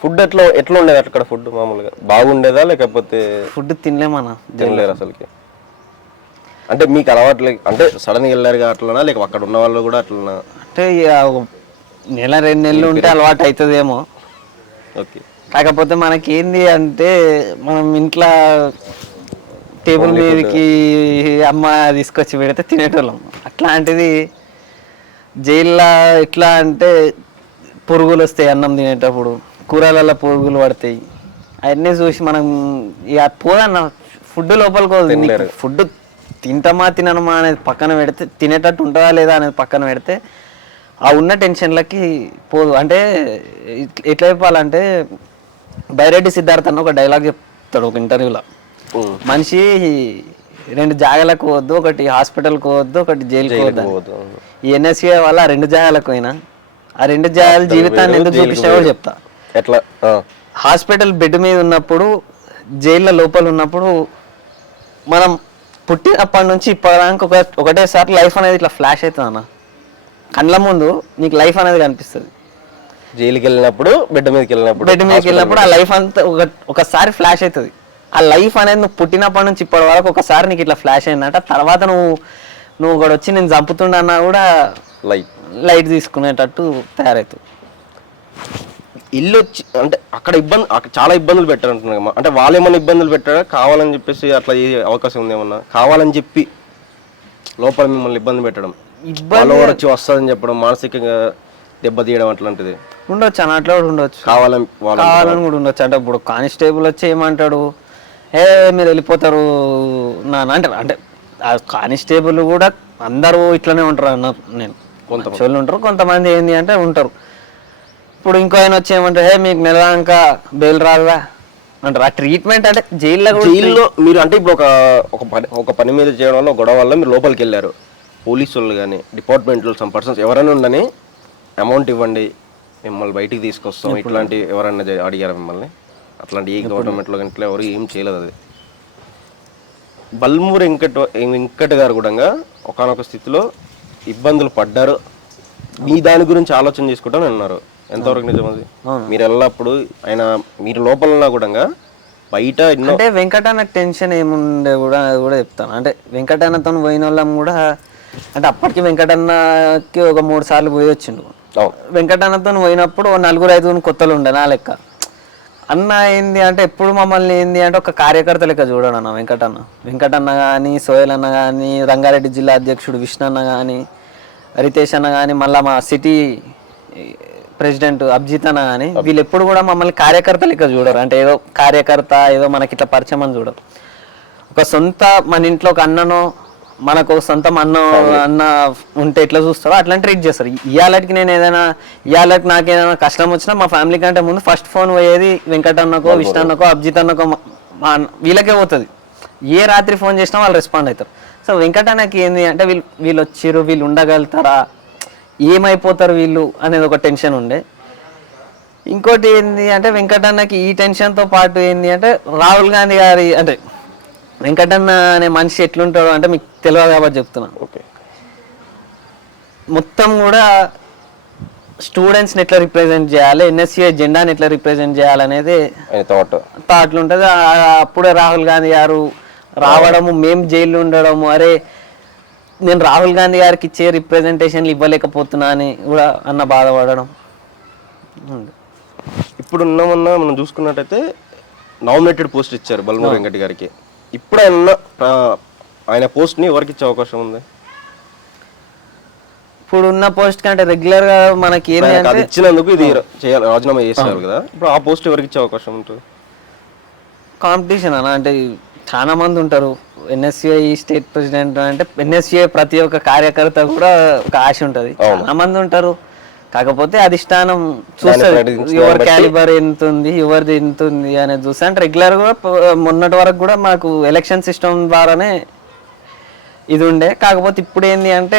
ఫుడ్ ఎట్లా ఉండేది అక్కడ? ఫుడ్ మామూలుగా బాగుండేదా లేకపోతే? ఫుడ్ తినలేమన్నా, తినలేరు అసలుకి. అంటే మీకు అలవాట్లు అంటే సడన్గా వెళ్ళారుగా అట్లనా, లేక అక్కడ ఉన్న వాళ్ళు కూడా అట్లనా? అంటే 1-2 నెలలు ఉంటే అలవాటు అవుతుందేమో. ఓకే. కాకపోతే మనకి ఏంది అంటే మనం ఇంట్లో టేబుల్ మీదకి అమ్మ తీసుకొచ్చి పెడితే తినేటోళ్ళం. అట్లాంటిది జైల్లో ఎట్లా అంటే పురుగులు వస్తాయి అన్నం తినేటప్పుడు, కూరలలో పురుగులు పడతాయి. అవన్నీ చూసి మనం ఇక పోదన్న ఫుడ్ లోపలికి. ఫుడ్ తింటామా తినమా అనేది పక్కన పెడితే, తినేటట్టు ఉంటుందా లేదా అనేది పక్కన పెడితే ఆ ఉన్న టెన్షన్లకి పోదు. అంటే ఎట్లా చెప్పాలంటే బైరెడ్డి సిద్ధార్థ అన్న ఒక డైలాగ్ చెప్తాడు ఒక ఇంటర్వ్యూలో, మనిషి 2 జాగాలకు పోవద్దు, ఒకటి హాస్పిటల్కి పోవద్దు, ఒకటి జైలుకి పోవద్దు. ఈ ఎన్ఎస్సీ వల్ల 2 జాగాలకు పోయినా ఆ 2 జాగాల జీవితాన్ని ఎందుకు చూపించావో చెప్తా. ఎట్లా? హాస్పిటల్ బెడ్ మీద ఉన్నప్పుడు, జైల్లో లోపల ఉన్నప్పుడు, మనం పుట్టినప్పటి నుంచి ఇప్పటిదాకా ఒకటేసారి లైఫ్ అనేది ఇట్లా ఫ్లాష్ అవుతుంది అన్న కళ్ళ ముందు. నీకు లైఫ్ అనేది కనిపిస్తుంది. జైలుకి వెళ్ళినప్పుడు, బెడ్ మీదకి వెళ్ళినప్పుడు ఆ లైఫ్ అంతా ఒకసారి ఫ్లాష్ అవుతుంది. ఆ లైఫ్ అనేది నువ్వు పుట్టినప్పటి నుంచి ఇప్పటి వరకు ఒకసారి నీకు ఇట్లా ఫ్లాష్ అయిందంట. తర్వాత నువ్వు ఒకటి వచ్చి నేను చంపుతుండన్నా కూడా లైట్ తీసుకునేటట్టు తయారవుతుంది. ఇల్లు వచ్చి అంటే అక్కడ చాలా ఇబ్బందులు పెట్టారంటున్నా. అంటే వాళ్ళు ఏమన్నా ఇబ్బందులు పెట్టారా కావాలని చెప్పేసి? అట్లా అవకాశం ఉంది ఏమన్నా? కావాలని చెప్పి లోపల మిమ్మల్ని ఇబ్బంది పెట్టడం, వాళ్ళు వచ్చి వస్తుందని చెప్పడం, మానసికంగా దెబ్బతీయడం అట్లాంటిది ఉండొచ్చు అన్న. అట్లా కూడా ఉండొచ్చు, కావాలని కూడా ఉండొచ్చు. అంటే ఇప్పుడు కానిస్టేబుల్ వచ్చి ఏమంటాడు, మీరు వెళ్ళిపోతారు నాన్న అంటారు. అంటే ఆ కానిస్టేబుల్ కూడా అందరూ ఇట్లనే ఉంటారు అన్న. నేను కొంతమంది ఉంటారు, కొంతమంది ఏంది అంటే ఉంటారు. ఇప్పుడు ఇంకో ఆయన వచ్చి ఏమంటారు, మీకు నెలదాకా బెయిల్ రాదురా అంటారు. ఆ ట్రీట్మెంట్ అంటే జైల్లో మీరు అంటే ఇప్పుడు ఒక పని మీద చేయడం వల్ల, గొడవ వల్ల మీరు లోపలికి వెళ్ళారు. పోలీసు వాళ్ళు కానీ డిపార్ట్మెంట్లో సమ్ పర్సన్స్ ఎవరైనా ఉండని అమౌంట్ ఇవ్వండి మిమ్మల్ని బయటికి తీసుకొస్తాం ఇట్లాంటి ఎవరన్నా అడిగారా మిమ్మల్ని? అట్లాంటి ఏ గవర్నమెంట్లో కానీ ఇట్లా ఎవరు ఏం చేయలేదు. అది బల్మూరి వెంకట్ గారు కూడా ఒకానొక స్థితిలో ఇబ్బందులు పడ్డారు, మీ దాని గురించి ఆలోచన చేసుకుంటాను అన్నారు. ఎంతవరకు నిజం అది? మీరు ఎల్లప్పుడు ఆయన మీరు లోపల కూడా బయట ఎన్నో అంటే వెంకటన్న టెన్షన్ ఏముండే కూడా చెప్తాను. అంటే వెంకటన్నతో పోయిన వాళ్ళం కూడా, అంటే అప్పటికి వెంకటన్నకి ఒక 3 సార్లు పోయి వచ్చిండు. వెంకటన్నతో పోయినప్పుడు 4-5 కొత్తలు ఉండే నా లెక్క. అన్న ఏంది అంటే ఎప్పుడు మమ్మల్ని ఏంది అంటే ఒక కార్యకర్త లెక్క చూడడు అన్న వెంకటన్న కానీ, సోయల్ అన్న కానీ, రంగారెడ్డి జిల్లా అధ్యక్షుడు విష్ణు అన్న కానీ, రితేష్ అన్న కానీ, మళ్ళీ మా సిటీ ప్రెసిడెంట్ అభిజిత్ అన్న కానీ, వీళ్ళు ఎప్పుడు కూడా మమ్మల్ని కార్యకర్త లెక్క చూడరు. అంటే ఏదో కార్యకర్త ఏదో మనకి ఇట్లా పరిచయం అని చూడరు. ఒక సొంత మన ఇంట్లో ఒక అన్ననో, మనకు సొంతం అన్న ఉంటే ఎట్లా చూస్తారో అట్లా ట్రీట్ చేస్తారు. ఇవాళకి నేను ఏదైనా ఇవాళకి నాకు ఏదైనా కష్టం వచ్చినా మా ఫ్యామిలీ కంటే ముందు ఫస్ట్ ఫోన్ పోయేది వెంకటన్నకో, విష్ణు అన్నకో, అభిజిత్ అన్నకో, వీళ్ళకే పోతుంది. ఏ రాత్రి ఫోన్ చేసినా వాళ్ళు రెస్పాండ్ అవుతారు. సో వెంకటన్నకి ఏంది అంటే వీళ్ళు వచ్చిర్రు, వీళ్ళు ఉండగలుగుతారా, ఏమైపోతారు వీళ్ళు అనేది ఒక టెన్షన్ ఉండే. ఇంకోటి ఏంది అంటే వెంకటన్నకి ఈ టెన్షన్తో పాటు ఏంది అంటే రాహుల్ గాంధీ గారి, అంటే వెంకటన్న అనే మనిషి ఎట్లుంటాడో అంటే మీకు తెలియదు కాబట్టి చెప్తున్నాను. ఓకే, మొత్తం కూడా స్టూడెంట్స్ని ఎట్లా రిప్రజెంట్ చేయాలి, ఎన్ఎస్యుఐ జెండాని ఎట్లా రిప్రజెంట్ చేయాలనేది థాట్లు ఉంటుంది. అప్పుడే రాహుల్ గాంధీ గారు రావడము, మేము జైల్లో ఉండడము, అరే నేను రాహుల్ గాంధీ గారికి ఇచ్చే రిప్రజెంటేషన్లు ఇవ్వలేకపోతున్నా అని కూడా అన్న బాధపడడం. ఇప్పుడు ఉన్నామన్నా మనం చూసుకున్నట్టయితే నామినేటెడ్ పోస్ట్ ఇచ్చారు బల్మూరి వెంకట్ గారికి. ఇప్పుడు ఆయన పోస్ట్ని ఎవరికి ఇచ్చే అవకాశం ఉంది? ఇప్పుడు ఉన్న పోస్ట్ కంటే రెగ్యులర్ గా మనకి ఇచ్చినందుకు ఇది చేయాలి, రాజీనామా చేశారు కదా, ఇప్పుడు ఆ పోస్ట్ ఎవరికి ఇచ్చే అవకాశం ఉంటుంది? కాంపిటీషన్ అన్న, అంటే చాలా మంది ఉంటారు. ఎన్ఎస్యుఐ స్టేట్ ప్రెసిడెంట్ అంటే ఎన్ఎస్యుఐ ప్రతి ఒక్క కార్యకర్త కూడా ఒక ఆశ ఉంటుంది. చాలా మంది ఉంటారు. కాకపోతే అధిష్టానం చూస్తుంది ఎవరి క్యాలిబర్ ఎంత ఉంది, ఎవరిది ఎంత ఉంది అనేది చూస్తే. అంటే రెగ్యులర్ గా మొన్నటి వరకు కూడా మాకు ఎలక్షన్ సిస్టమ్ ద్వారానే ఇది ఉండే. కాకపోతే ఇప్పుడు ఏంది అంటే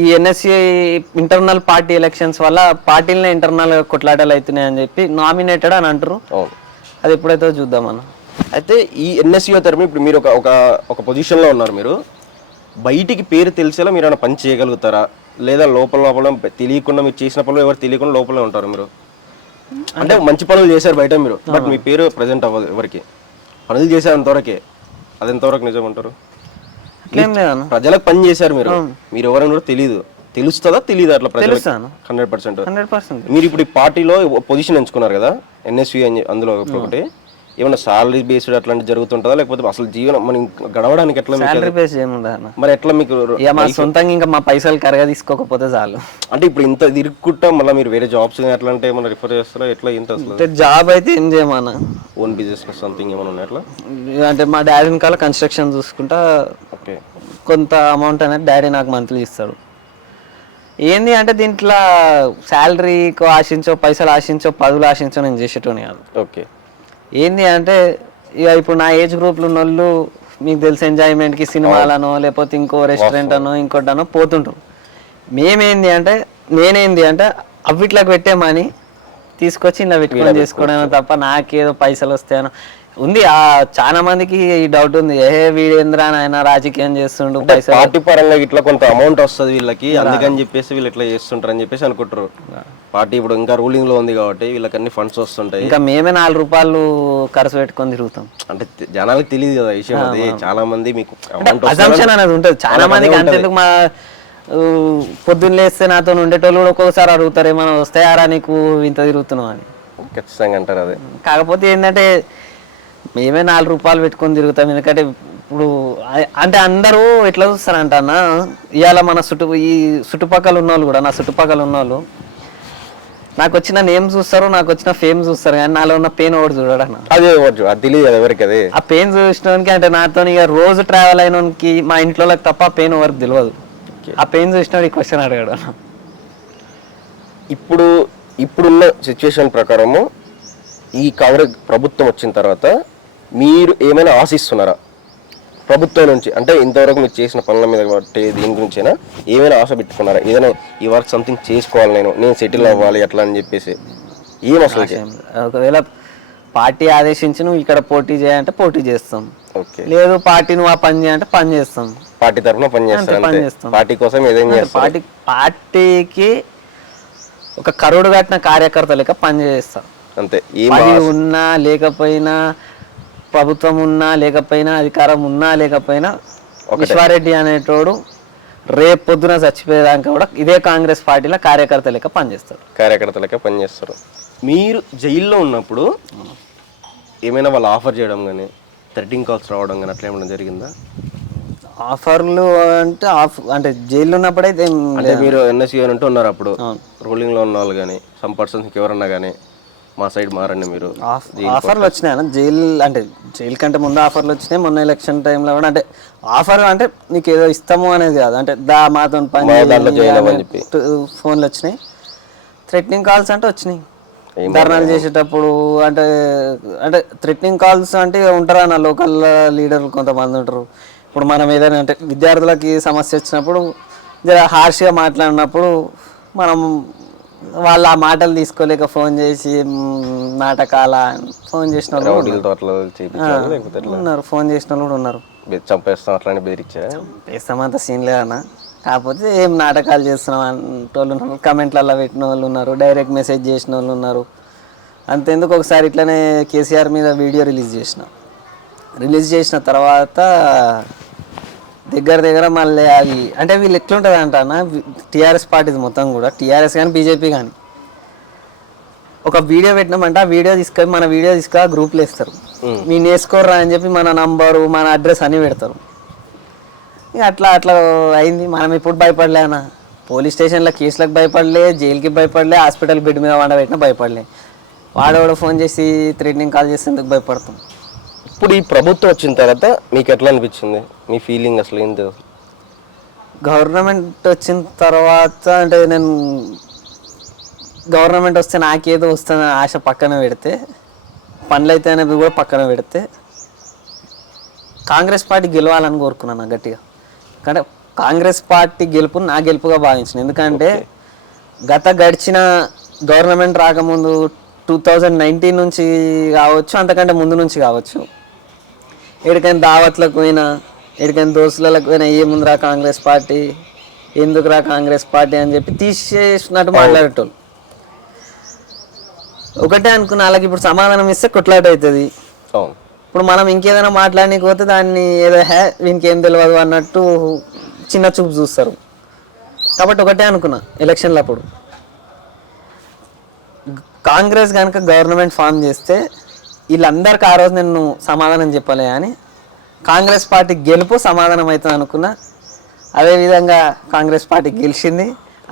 ఈ ఎన్ఎస్యుఐ ఇంటర్నల్ పార్టీ ఎలక్షన్స్ వల్ల పార్టీలనే ఇంటర్నల్ కొట్లాటలు అవుతున్నాయి అని చెప్పి నామినేటెడ్ అని అంటారు. అది ఎప్పుడైతే చూద్దామన్న. అయితే ఈ ఎన్ఎస్యుఐ తరపున ఇప్పుడు మీరు ఒక పొజిషన్లో ఉన్నారు. మీరు బయటికి పేరు తెలిసేలా మీరు ఏమైనా పని చేయగలుగుతారా, లేదా లోపల తెలియకుండా మీరు చేసిన పనులు ఎవరు తెలియకుండా లోపలే ఉంటారు మీరు? అంటే మంచి పనులు చేశారు బయట మీరు, బట్ మీ పేరు ప్రజెంట్ అవ్వదు ఎవరికి. పనులు చేశారు అంతవరకే, అది ఎంతవరకు నిజం అంటారు? ప్రజలకు పని చేశారు మీరు ఎవరైనా కూడా తెలియదు, తెలుస్తుందా తెలియదు అట్లా ప్రజలకు? 100%. మీరు ఇప్పుడు ఈ పార్టీలో పొజిషన్ ఎంచుకున్నారు కదా ఎన్ఎస్యుఐ, అందులో ఒకటి ఏమన్నా సాలరీ బేస్డ్ అట్లాంటి జరుగుతుంటుందా, లేకపోతే అసలు జీవనం మనం గడవడానికి ఎట్లా? సాలరీ బేస్ ఏముండదు మరి ఎట్లా మీకు సొంతంగా ఇంకా మా పైసలు కరగా తీసుకోకపోతే చాలు. అంటే ఇప్పుడు ఇంత తిరుగుకుంటా మళ్ళీ మీరు వేరే జాబ్స్ అట్లా అంటే ఏమన్నా రిఫర్ చేస్తారా? ఎట్లా ఇంత అసలు జాబ్ అయితే ఏం చేయమన్నా, ఓన్ బిజినెస్ సంథింగ్ ఏమైనా ఉన్నాయి అట్లా? అంటే మా డాడీని కాల కన్స్ట్రక్షన్ చూసుకుంటా కొంత అమౌంట్ అనేది డాడీ నాకు మంత్లీ ఇస్తాడు. ఏంది అంటే దీంట్లో శాలరీకి ఆశించో, పైసలు ఆశించో, పదులు ఆశించో నేను చేసేటోని కాదు. ఓకే, ఏంది అంటే ఇక ఇప్పుడు నా ఏజ్ గ్రూప్లో ఉన్న వాళ్ళు మీకు తెలిసి ఎంజాయ్మెంట్కి సినిమాలనో లేకపోతే ఇంకో రెస్టారెంట్ అనో ఇంకోటనో పోతుంటారు. మేమేంది అంటే నేనేంది అంటే అవిట్లకు పెట్టేమని తీసుకొచ్చి ఇలా పెట్టుకొని చేసుకోవడం తప్ప నాకేదో పైసలు వస్తాయనో ఉంది. చాలా మందికి ఈ డౌట్ ఉంది, వీడేంద్రా ఆయన రాజకీయం చేస్తుండు, పైసలు పార్టీ పరంగా ఇట్లా కొంత అమౌంట్ వస్తుంది వీళ్ళకి, అందుకని చెప్పేసి వీళ్ళు ఇట్లా చేస్తుంటారు అని చెప్పేసి అనుకుంటారు. పార్టీ ఇప్పుడు ఇంకా రూలింగ్ లో ఉంది కాబట్టి వీళ్ళకి అన్ని ఫండ్స్ వస్తుంటాయి. ఇంకా మేమే 4 రూపాయలు ఖర్చు పెట్టుకొని తిరుగుతాం. అంటే జనాలకు తెలియదు కదా విషయం అది. చాలా మంది మీకు అజంప్షన్ అనేది ఉంటుంది చాలా మందికి. అంతేందుకు మా పొద్దున్న లేస్తే నాతో ఉండేటోళ్ళు కూడా ఒక్కొక్కసారి అడుగుతారు ఏమైనా వస్తాయారా నీకు ఇంత తిరుగుతున్నావు అని. ఖచ్చితంగా అంటారు అదే. కాకపోతే ఏంటంటే మేమే 4 రూపాయలు పెట్టుకొని తిరుగుతాం. ఎందుకంటే ఇప్పుడు అంటే అందరూ ఎట్లా చూస్తారంట అన్న, ఇవాళ మన ఈ చుట్టుపక్కల ఉన్న వాళ్ళు కూడా, నా చుట్టుపక్కల ఉన్న వాళ్ళు నాకు వచ్చిన నేమ్ చూస్తారు, నాకు వచ్చిన ఫేమ్ చూస్తారు, కానీ నాలో ఉన్న పెయిన్ ఒకటి చూడడన్న. అదే తెలియదు ఎవరికి అది. ఆ పెయిన్ చూసినోనికి అంటే నాతో ఇక రోజు ట్రావెల్ అయినోనికి మా ఇంట్లో తప్ప పెయిన్ ఎవరికి తెలియదు. ఆ పెయిన్ చూసినోడు ఈ క్వశ్చన్ అడిగాడు. ఇప్పుడున్న సిచ్యువేషన్ ప్రకారము ఈ కాంగ్రెస్ ప్రభుత్వం వచ్చిన తర్వాత మీరు ఏమైనా ఆశిస్తున్నారా ప్రభుత్వం నుంచి? అంటే ఇంతవరకు మీరు చేసిన పనుల మీద కాబట్టి దీని గురించైనా ఏమైనా ఆశ పెట్టుకున్నారా? ఏదైనా ఈ వర్క్ సంథింగ్ చేసుకోవాలి, నేను సెటిల్ అవ్వాలి అట్లా అని చెప్పేసి ఏం అసలు? ఒకవేళ పార్టీ ఆదేశించి నువ్వు ఇక్కడ పోటీ చేయాలంటే పోటీ చేస్తాం, ఓకే. లేదు పార్టీ నువ్వు ఆ పని చేయాలంటే పని చేస్తాం, పార్టీ తరఫున పని చేస్తారు, పని అంతే. చేస్తాం. పార్టీ కోసం ఏదైనా చేస్తారు. పార్టీకి ఒక కరుడు కట్టిన కార్యకర్త లెక్క పని చేస్తారు, అంతే. పని ఉన్నా లేకపోయినా, ప్రభుత్వం ఉన్నా లేకపోయినా, అధికారం ఉన్నా లేకపోయినా, విశ్వారెడ్డి అనేటోడు రేపు పొద్దున చచ్చిపోయేదాకా కూడా ఇదే కాంగ్రెస్ పార్టీలో కార్యకర్త లెక్క పనిచేస్తారు. కార్యకర్త లెక్క పనిచేస్తారు. మీరు జైల్లో ఉన్నప్పుడు ఏమైనా వాళ్ళు ఆఫర్ చేయడం కానీ, థ్రెటింగ్ కాల్స్ రావడం కానీ అట్లా ఏమైనా జరిగిందా? ఆఫర్లు అంటే జైల్లో ఉన్నప్పుడైతే అంటే మీరు ఎన్ఎస్యూ అంటూ ఉన్నారు అప్పుడు, రూలింగ్లో ఉన్న వాళ్ళు కానీ, సమ్ పర్సన్స్ ఎవరన్నా కానీ మా సైడ్ మారండి మీరు. ఆఫర్లు వచ్చినాయి జైలు కంటే ముందు ఆఫర్లు వచ్చినాయి. మొన్న ఎలక్షన్ టైంలో కూడా అంటే ఆఫర్ అంటే నీకు ఏదో ఇస్తాము అనేది కాదు, అంటే మాతో పని ఫోన్లు వచ్చినాయి. థ్రెటనింగ్ కాల్స్ అంటే వచ్చినాయి ధర్నాలు చేసేటప్పుడు. అంటే అంటే థ్రెటనింగ్ కాల్స్ అంటే ఉంటారా నా లోకల్ లీడర్లు కొంతమంది ఉంటారు. ఇప్పుడు మనం ఏదైనా అంటే విద్యార్థులకి సమస్య వచ్చినప్పుడు జర హార్ష్గా మాట్లాడినప్పుడు మనం వాళ్ళు ఆ మాటలు తీసుకోలేక ఫోన్ చేసి నాటకాల ఫోన్ చేసిన వాళ్ళు ఉన్నారు, ఫోన్ చేసిన వాళ్ళు కూడా ఉన్నారు. చంపేస్తాం అట్లానే బెదిరించారా? చంపేస్తామంత సీన్ లేదన్నా, కాకపోతే ఏం నాటకాలు చేస్తున్నాం అంటోళ్ళు ఉన్నారు, కమెంట్లలో పెట్టిన వాళ్ళు ఉన్నారు, డైరెక్ట్ మెసేజ్ చేసిన వాళ్ళు ఉన్నారు. అంతెందుకు ఒకసారి ఇట్లనే కేసీఆర్ మీద వీడియో రిలీజ్ చేసిన తర్వాత దగ్గర మళ్ళీ అవి అంటే వీళ్ళు ఎట్లుంటుంది అంటానా, టీఆర్ఎస్ పార్టీది మొత్తం కూడా, టీఆర్ఎస్ కానీ బీజేపీ కానీ ఒక వీడియో పెట్టినామంటే ఆ వీడియో మన వీడియో తీసుకొని గ్రూప్లో వేస్తారు. మీ నేర్చుకోర్రా అని చెప్పి మన నంబరు మన అడ్రస్ అన్నీ పెడతారు. ఇక అట్లా అయింది. మనం ఇప్పుడు భయపడలేనా, పోలీస్ స్టేషన్లో కేసులకు భయపడలే, జైలుకి భయపడలే, హాస్పిటల్ బెడ్ మీద వండబెట్టినా భయపడలే. వాడవాడు ఫోన్ చేసి థ్రెటనింగ్ కాల్ చేస్తే ఎందుకు భయపడతాం? ఇప్పుడు ఈ ప్రభుత్వం వచ్చిన తర్వాత మీకు ఎట్లా అనిపించింది? మీ ఫీలింగ్ అసలు ఏంటి? గవర్నమెంట్ వచ్చిన తర్వాత అంటే నేను గవర్నమెంట్ వస్తే నాకేదో వస్తుందని ఆశ పక్కన పెడితే, పనులు అయితే అనేది కూడా పక్కన పెడితే, కాంగ్రెస్ పార్టీ గెలవాలని కోరుకున్నాను గట్టిగా. అంటే కాంగ్రెస్ పార్టీ గెలుపు నా గెలుపుగా భావించిన. ఎందుకంటే గడిచిన గవర్నమెంట్ రాకముందు 2019 నుంచి కావచ్చు, అంతకంటే ముందు నుంచి కావచ్చు, ఎక్కడికైనా దావత్లకు పోయినా, ఎక్కడికైనా దోస్తులకు పోయినా ఏముందిరా కాంగ్రెస్ పార్టీ, ఎందుకురా కాంగ్రెస్ పార్టీ అని చెప్పి తీసేసినట్టు మాట్లాడేటోళ్ళు. ఒకటే అనుకున్న వాళ్ళకి ఇప్పుడు సమాధానం ఇస్తే కొట్లాట అవుతుంది. ఇప్పుడు మనం ఇంకేదైనా మాట్లాడకపోతే దాన్ని ఏదో వీనికి ఏం తెలియదు అన్నట్టు చిన్న చూపు చూస్తారు. కాబట్టి ఒకటే అనుకున్నా ఎలక్షన్లు అప్పుడు, కాంగ్రెస్ కనుక గవర్నమెంట్ ఫామ్ చేస్తే వీళ్ళందరికీ ఆ రోజు నేను సమాధానం చెప్పలే అని, కాంగ్రెస్ పార్టీ గెలుపు సమాధానం అవుతుంది అనుకున్నా. అదేవిధంగా కాంగ్రెస్ పార్టీ గెలిచింది.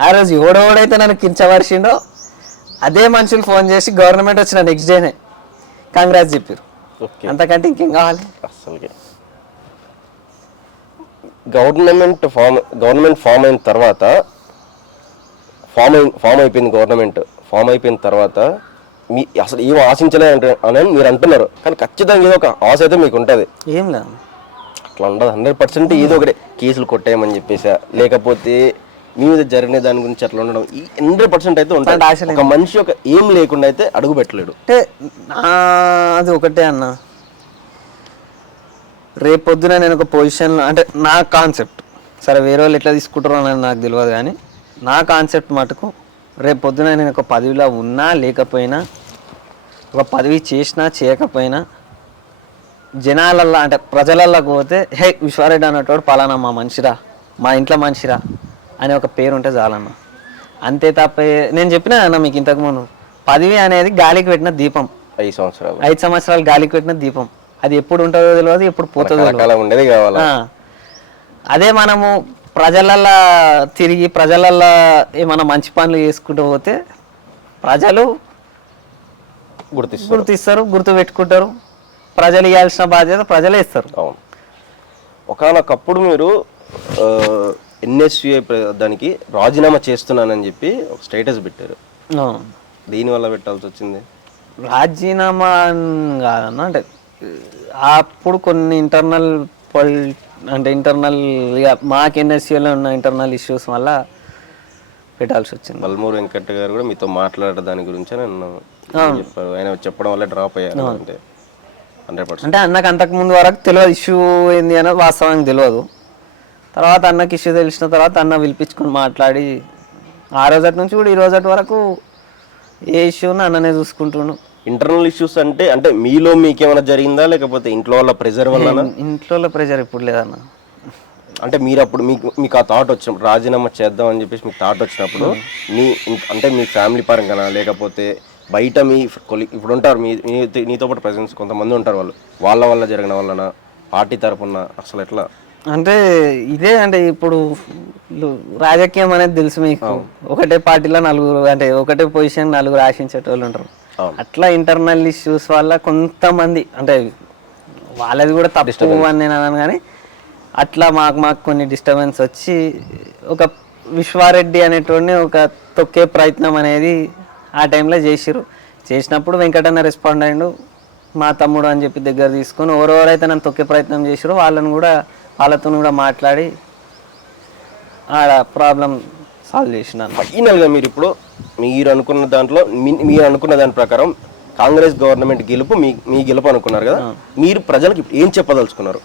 ఆ రోజు ఎవడెవడైతే నన్ను కించవరిచిండో అదే మనుషులు ఫోన్ చేసి గవర్నమెంట్ వచ్చిన నెక్స్ట్ డేనే కాంగ్రెస్ చెప్పారు. అంతకంటే ఇంకేం కావాలి? అసలుకి గవర్నమెంట్ ఫామ్ అయిన తర్వాత ఫామ్ అయిపోయిన తర్వాత మీ అసలు ఏం ఆశించలే అని మీరు అంటున్నారు, కానీ ఖచ్చితంగా ఏదో ఒక ఆశ అయితే మీకు ఉంటుంది. ఏం లేదు అట్లా ఉండదు. 100% ఏదో ఒకటి కేసులు కొట్టేయమని చెప్పేసా, లేకపోతే మీ మీద జరిగిన దాని గురించి అట్లా ఉండడం 100% అయితే ఉంటుంది. ఒక మనిషి ఒక ఏం లేకుండా అయితే అడుగు పెట్టలేడు. అంటే అది ఒకటే అన్న, రేపు పొద్దున నేను ఒక పొజిషన్లో, అంటే నా కాన్సెప్ట్, సరే వేరే వాళ్ళు ఎట్లా తీసుకుంటారో అని నాకు తెలియదు, కానీ నా కాన్సెప్ట్ మటుకు రేపు పొద్దున నేను ఒక పదవిలో ఉన్నా లేకపోయినా, ఒక పదవి చేసినా చేయకపోయినా, జనాలల్లో అంటే ప్రజలల్లోకి పోతే హే విశ్వారెడ్డి అన్నట్టు పలానా మా మనిషిరా, మా ఇంట్లో మనిషిరా అనే ఒక పేరు ఉంటే చాలన్న. అంతే తప్ప నేను చెప్పినా అన్న మీకు ఇంతకుముందు, పదవి అనేది గాలికి పెట్టిన దీపం. 5 సంవత్సరాలు గాలికి పెట్టిన దీపం, అది ఎప్పుడు ఉంటుందో తెలియదు, ఎప్పుడు పోతుందో తెలియదు. అదే మనము ప్రజలల్లో తిరిగి ప్రజలల్లో ఏమైనా మంచి పనులు చేసుకుంటూ పోతే ప్రజలు గుర్తిస్తారు, గుర్తు పెట్టుకుంటారు. ప్రజలు ఇవ్వాల్సిన బాధ్యత ప్రజలే ఇస్తారు. అవును. ఒకనొకప్పుడు మీరు ఎన్ఎస్యుఐ దానికి రాజీనామా చేస్తున్నానని చెప్పి ఒక స్టేటస్ పెట్టారు. దీనివల్ల పెట్టాల్సి వచ్చింది? రాజీనామా కాదన్న, అంటే అప్పుడు కొన్ని ఇంటర్నల్ మాకు ఎన్ఎస్యూలో ఉన్న ఇంటర్నల్ ఇష్యూస్ వల్ల పెట్టాల్సి వచ్చింది. బల్మూరు వెంకట్ గారు కూడా మీతో మాట్లాడే దాని గురించి నన్ను చెప్పారు. ఆయన చెప్పడం వల్ల డ్రాప్ అయ్యారు అంటే 100%. అంటే అన్నకు అంతకు ముందు వరకు తెలియదు ఇష్యూ ఏంది అనేది వాస్తవానికి తెలియదు. తర్వాత అన్నకి ఇష్యూ తెలిసిన తర్వాత అన్న పిలిపించుకొని మాట్లాడి ఆ రోజటి నుంచి కూడా ఈ రోజటి వరకు ఏ ఇష్యూని అన్ననే చూసుకుంటున్నాను. ఇంటర్నల్ ఇష్యూస్ అంటే అంటే మీలో మీకేమైనా జరిగిందా లేకపోతే ఇంట్లో వాళ్ళ ప్రెజర్ వల్ల? ఇంట్లో ప్రెజర్ ఇప్పుడు లేదన్న. అంటే మీరు అప్పుడు మీకు ఆ థాట్ వచ్చినప్పుడు రాజీనామా చేద్దాం అని చెప్పేసి మీకు థాట్ వచ్చినప్పుడు మీ అంటే మీ ఫ్యామిలీ పరంగా లేకపోతే బయట మీ ఇప్పుడు ఉంటారు నీతో పాటు ప్రెజెన్స్ కొంతమంది ఉంటారు, వాళ్ళ వల్ల జరిగిన వలన పార్టీ తరపున అసలు ఎట్లా? అంటే ఇదే అంటే ఇప్పుడు రాజకీయం అనేది తెలుసు మీకు, ఒకటే పార్టీలో నలుగురు అంటే ఒకటే పొజిషన్ నలుగురు ఆశించేటోళ్ళు ఉంటారు. అట్లా ఇంటర్నల్ ఇష్యూస్ వల్ల కొంతమంది అంటే వాళ్ళది కూడా తప్పు అని నేను అన్నాను, కానీ అట్లా మాకు కొన్ని డిస్టర్బెన్స్ వచ్చి ఒక విశ్వారెడ్డి అనేటోడిని ఒక తొక్కే ప్రయత్నం అనేది ఆ టైంలో చేసినప్పుడు వెంకటన్న రెస్పాండ్ అయ్యిండు, మా తమ్ముడు అని చెప్పి దగ్గర తీసుకొని ఎవరెవరైతే నన్ను తొక్కే ప్రయత్నం చేసారో వాళ్ళతో కూడా మాట్లాడి ఆ ప్రాబ్లం సాల్వ్ చేసినాను. ఫైనల్గా మీరు ఇప్పుడు మీరు అనుకున్న దాంట్లో మీరు అనుకున్న దాని ప్రకారం కాంగ్రెస్ గవర్నమెంట్ గెలుపు మీ గెలుపు అనుకున్నారు కదా, మీరు ప్రజలకు ఏం చెప్పదలుచుకున్నారు?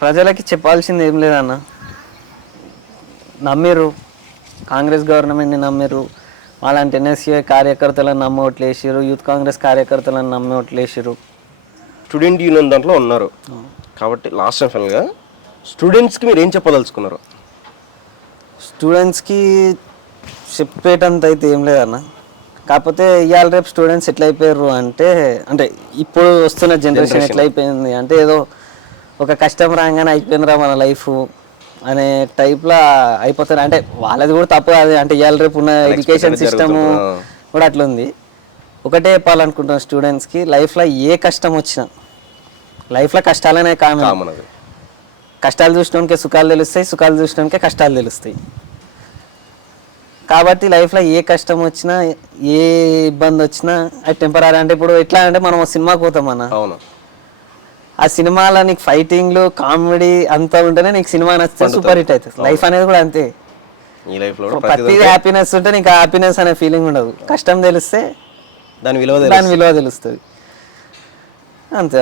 ప్రజలకి చెప్పాల్సింది ఏం లేదన్న, నమ్మిరు కాంగ్రెస్ గవర్నమెంట్ని, నమ్మిరు అలాంటి ఎన్ఎస్యూఐ కార్యకర్తలను నమ్మి ఓట్లేసారు, యూత్ కాంగ్రెస్ కార్యకర్తలను నమ్మి ఓట్లేసారు, స్టూడెంట్ యూనియన్ దాంట్లో ఉన్నారు కాబట్టి లాస్ట్ అండ్ ఫైనల్గా స్టూడెంట్స్కి మీరు ఏం చెప్పదలుచుకున్నారు? స్టూడెంట్స్కి చెప్పేటంత అయితే ఏం లేదన్న, కాకపోతే ఇవాళ రేపు స్టూడెంట్స్ ఎట్లా అయిపోయారు అంటే ఇప్పుడు వస్తున్న జనరేషన్ ఎట్లా అయిపోయింది అంటే ఏదో ఒక కష్టం రాగానే అయిపోయిందిరా మన లైఫ్ అనే టైప్లో అయిపోతారు. అంటే వాళ్ళది కూడా తప్పు కాదు, అంటే ఇవాళ రేపు ఉన్న ఎడ్యుకేషన్ సిస్టము కూడా అట్లా ఉంది. ఒకటే చెప్పాలనుకుంటున్నాను స్టూడెంట్స్కి, లైఫ్లో ఏ కష్టం వచ్చినా లైఫ్లో కష్టాలనే కామన్, కష్టాలు చూసినోనికే సుఖాలు తెలుస్తాయి, సుఖాలు చూసినోనికే కష్టాలు తెలుస్తాయి. కాబట్టి లైఫ్లో ఏ కష్టం వచ్చినా ఏ ఇబ్బంది వచ్చినా అది టెంపరీ. అంటే ఇప్పుడు ఎట్లా అంటే మనం సినిమాకి పోతాం అన్న, ఆ సినిమాలో నీకు ఫైటింగ్లు కామెడీ అంతా ఉంటేనే నీకు సినిమా నచ్చితే సూపర్ హిట్ అవుతుంది. లైఫ్ అనేది కూడా అంతే, ప్రతి హ్యాపీనెస్ ఉంటే నీకు హ్యాపీనెస్ అనే ఫీలింగ్ ఉండదు, కష్టం తెలిస్తే దాని విలువ తెలుస్తుంది అంతే.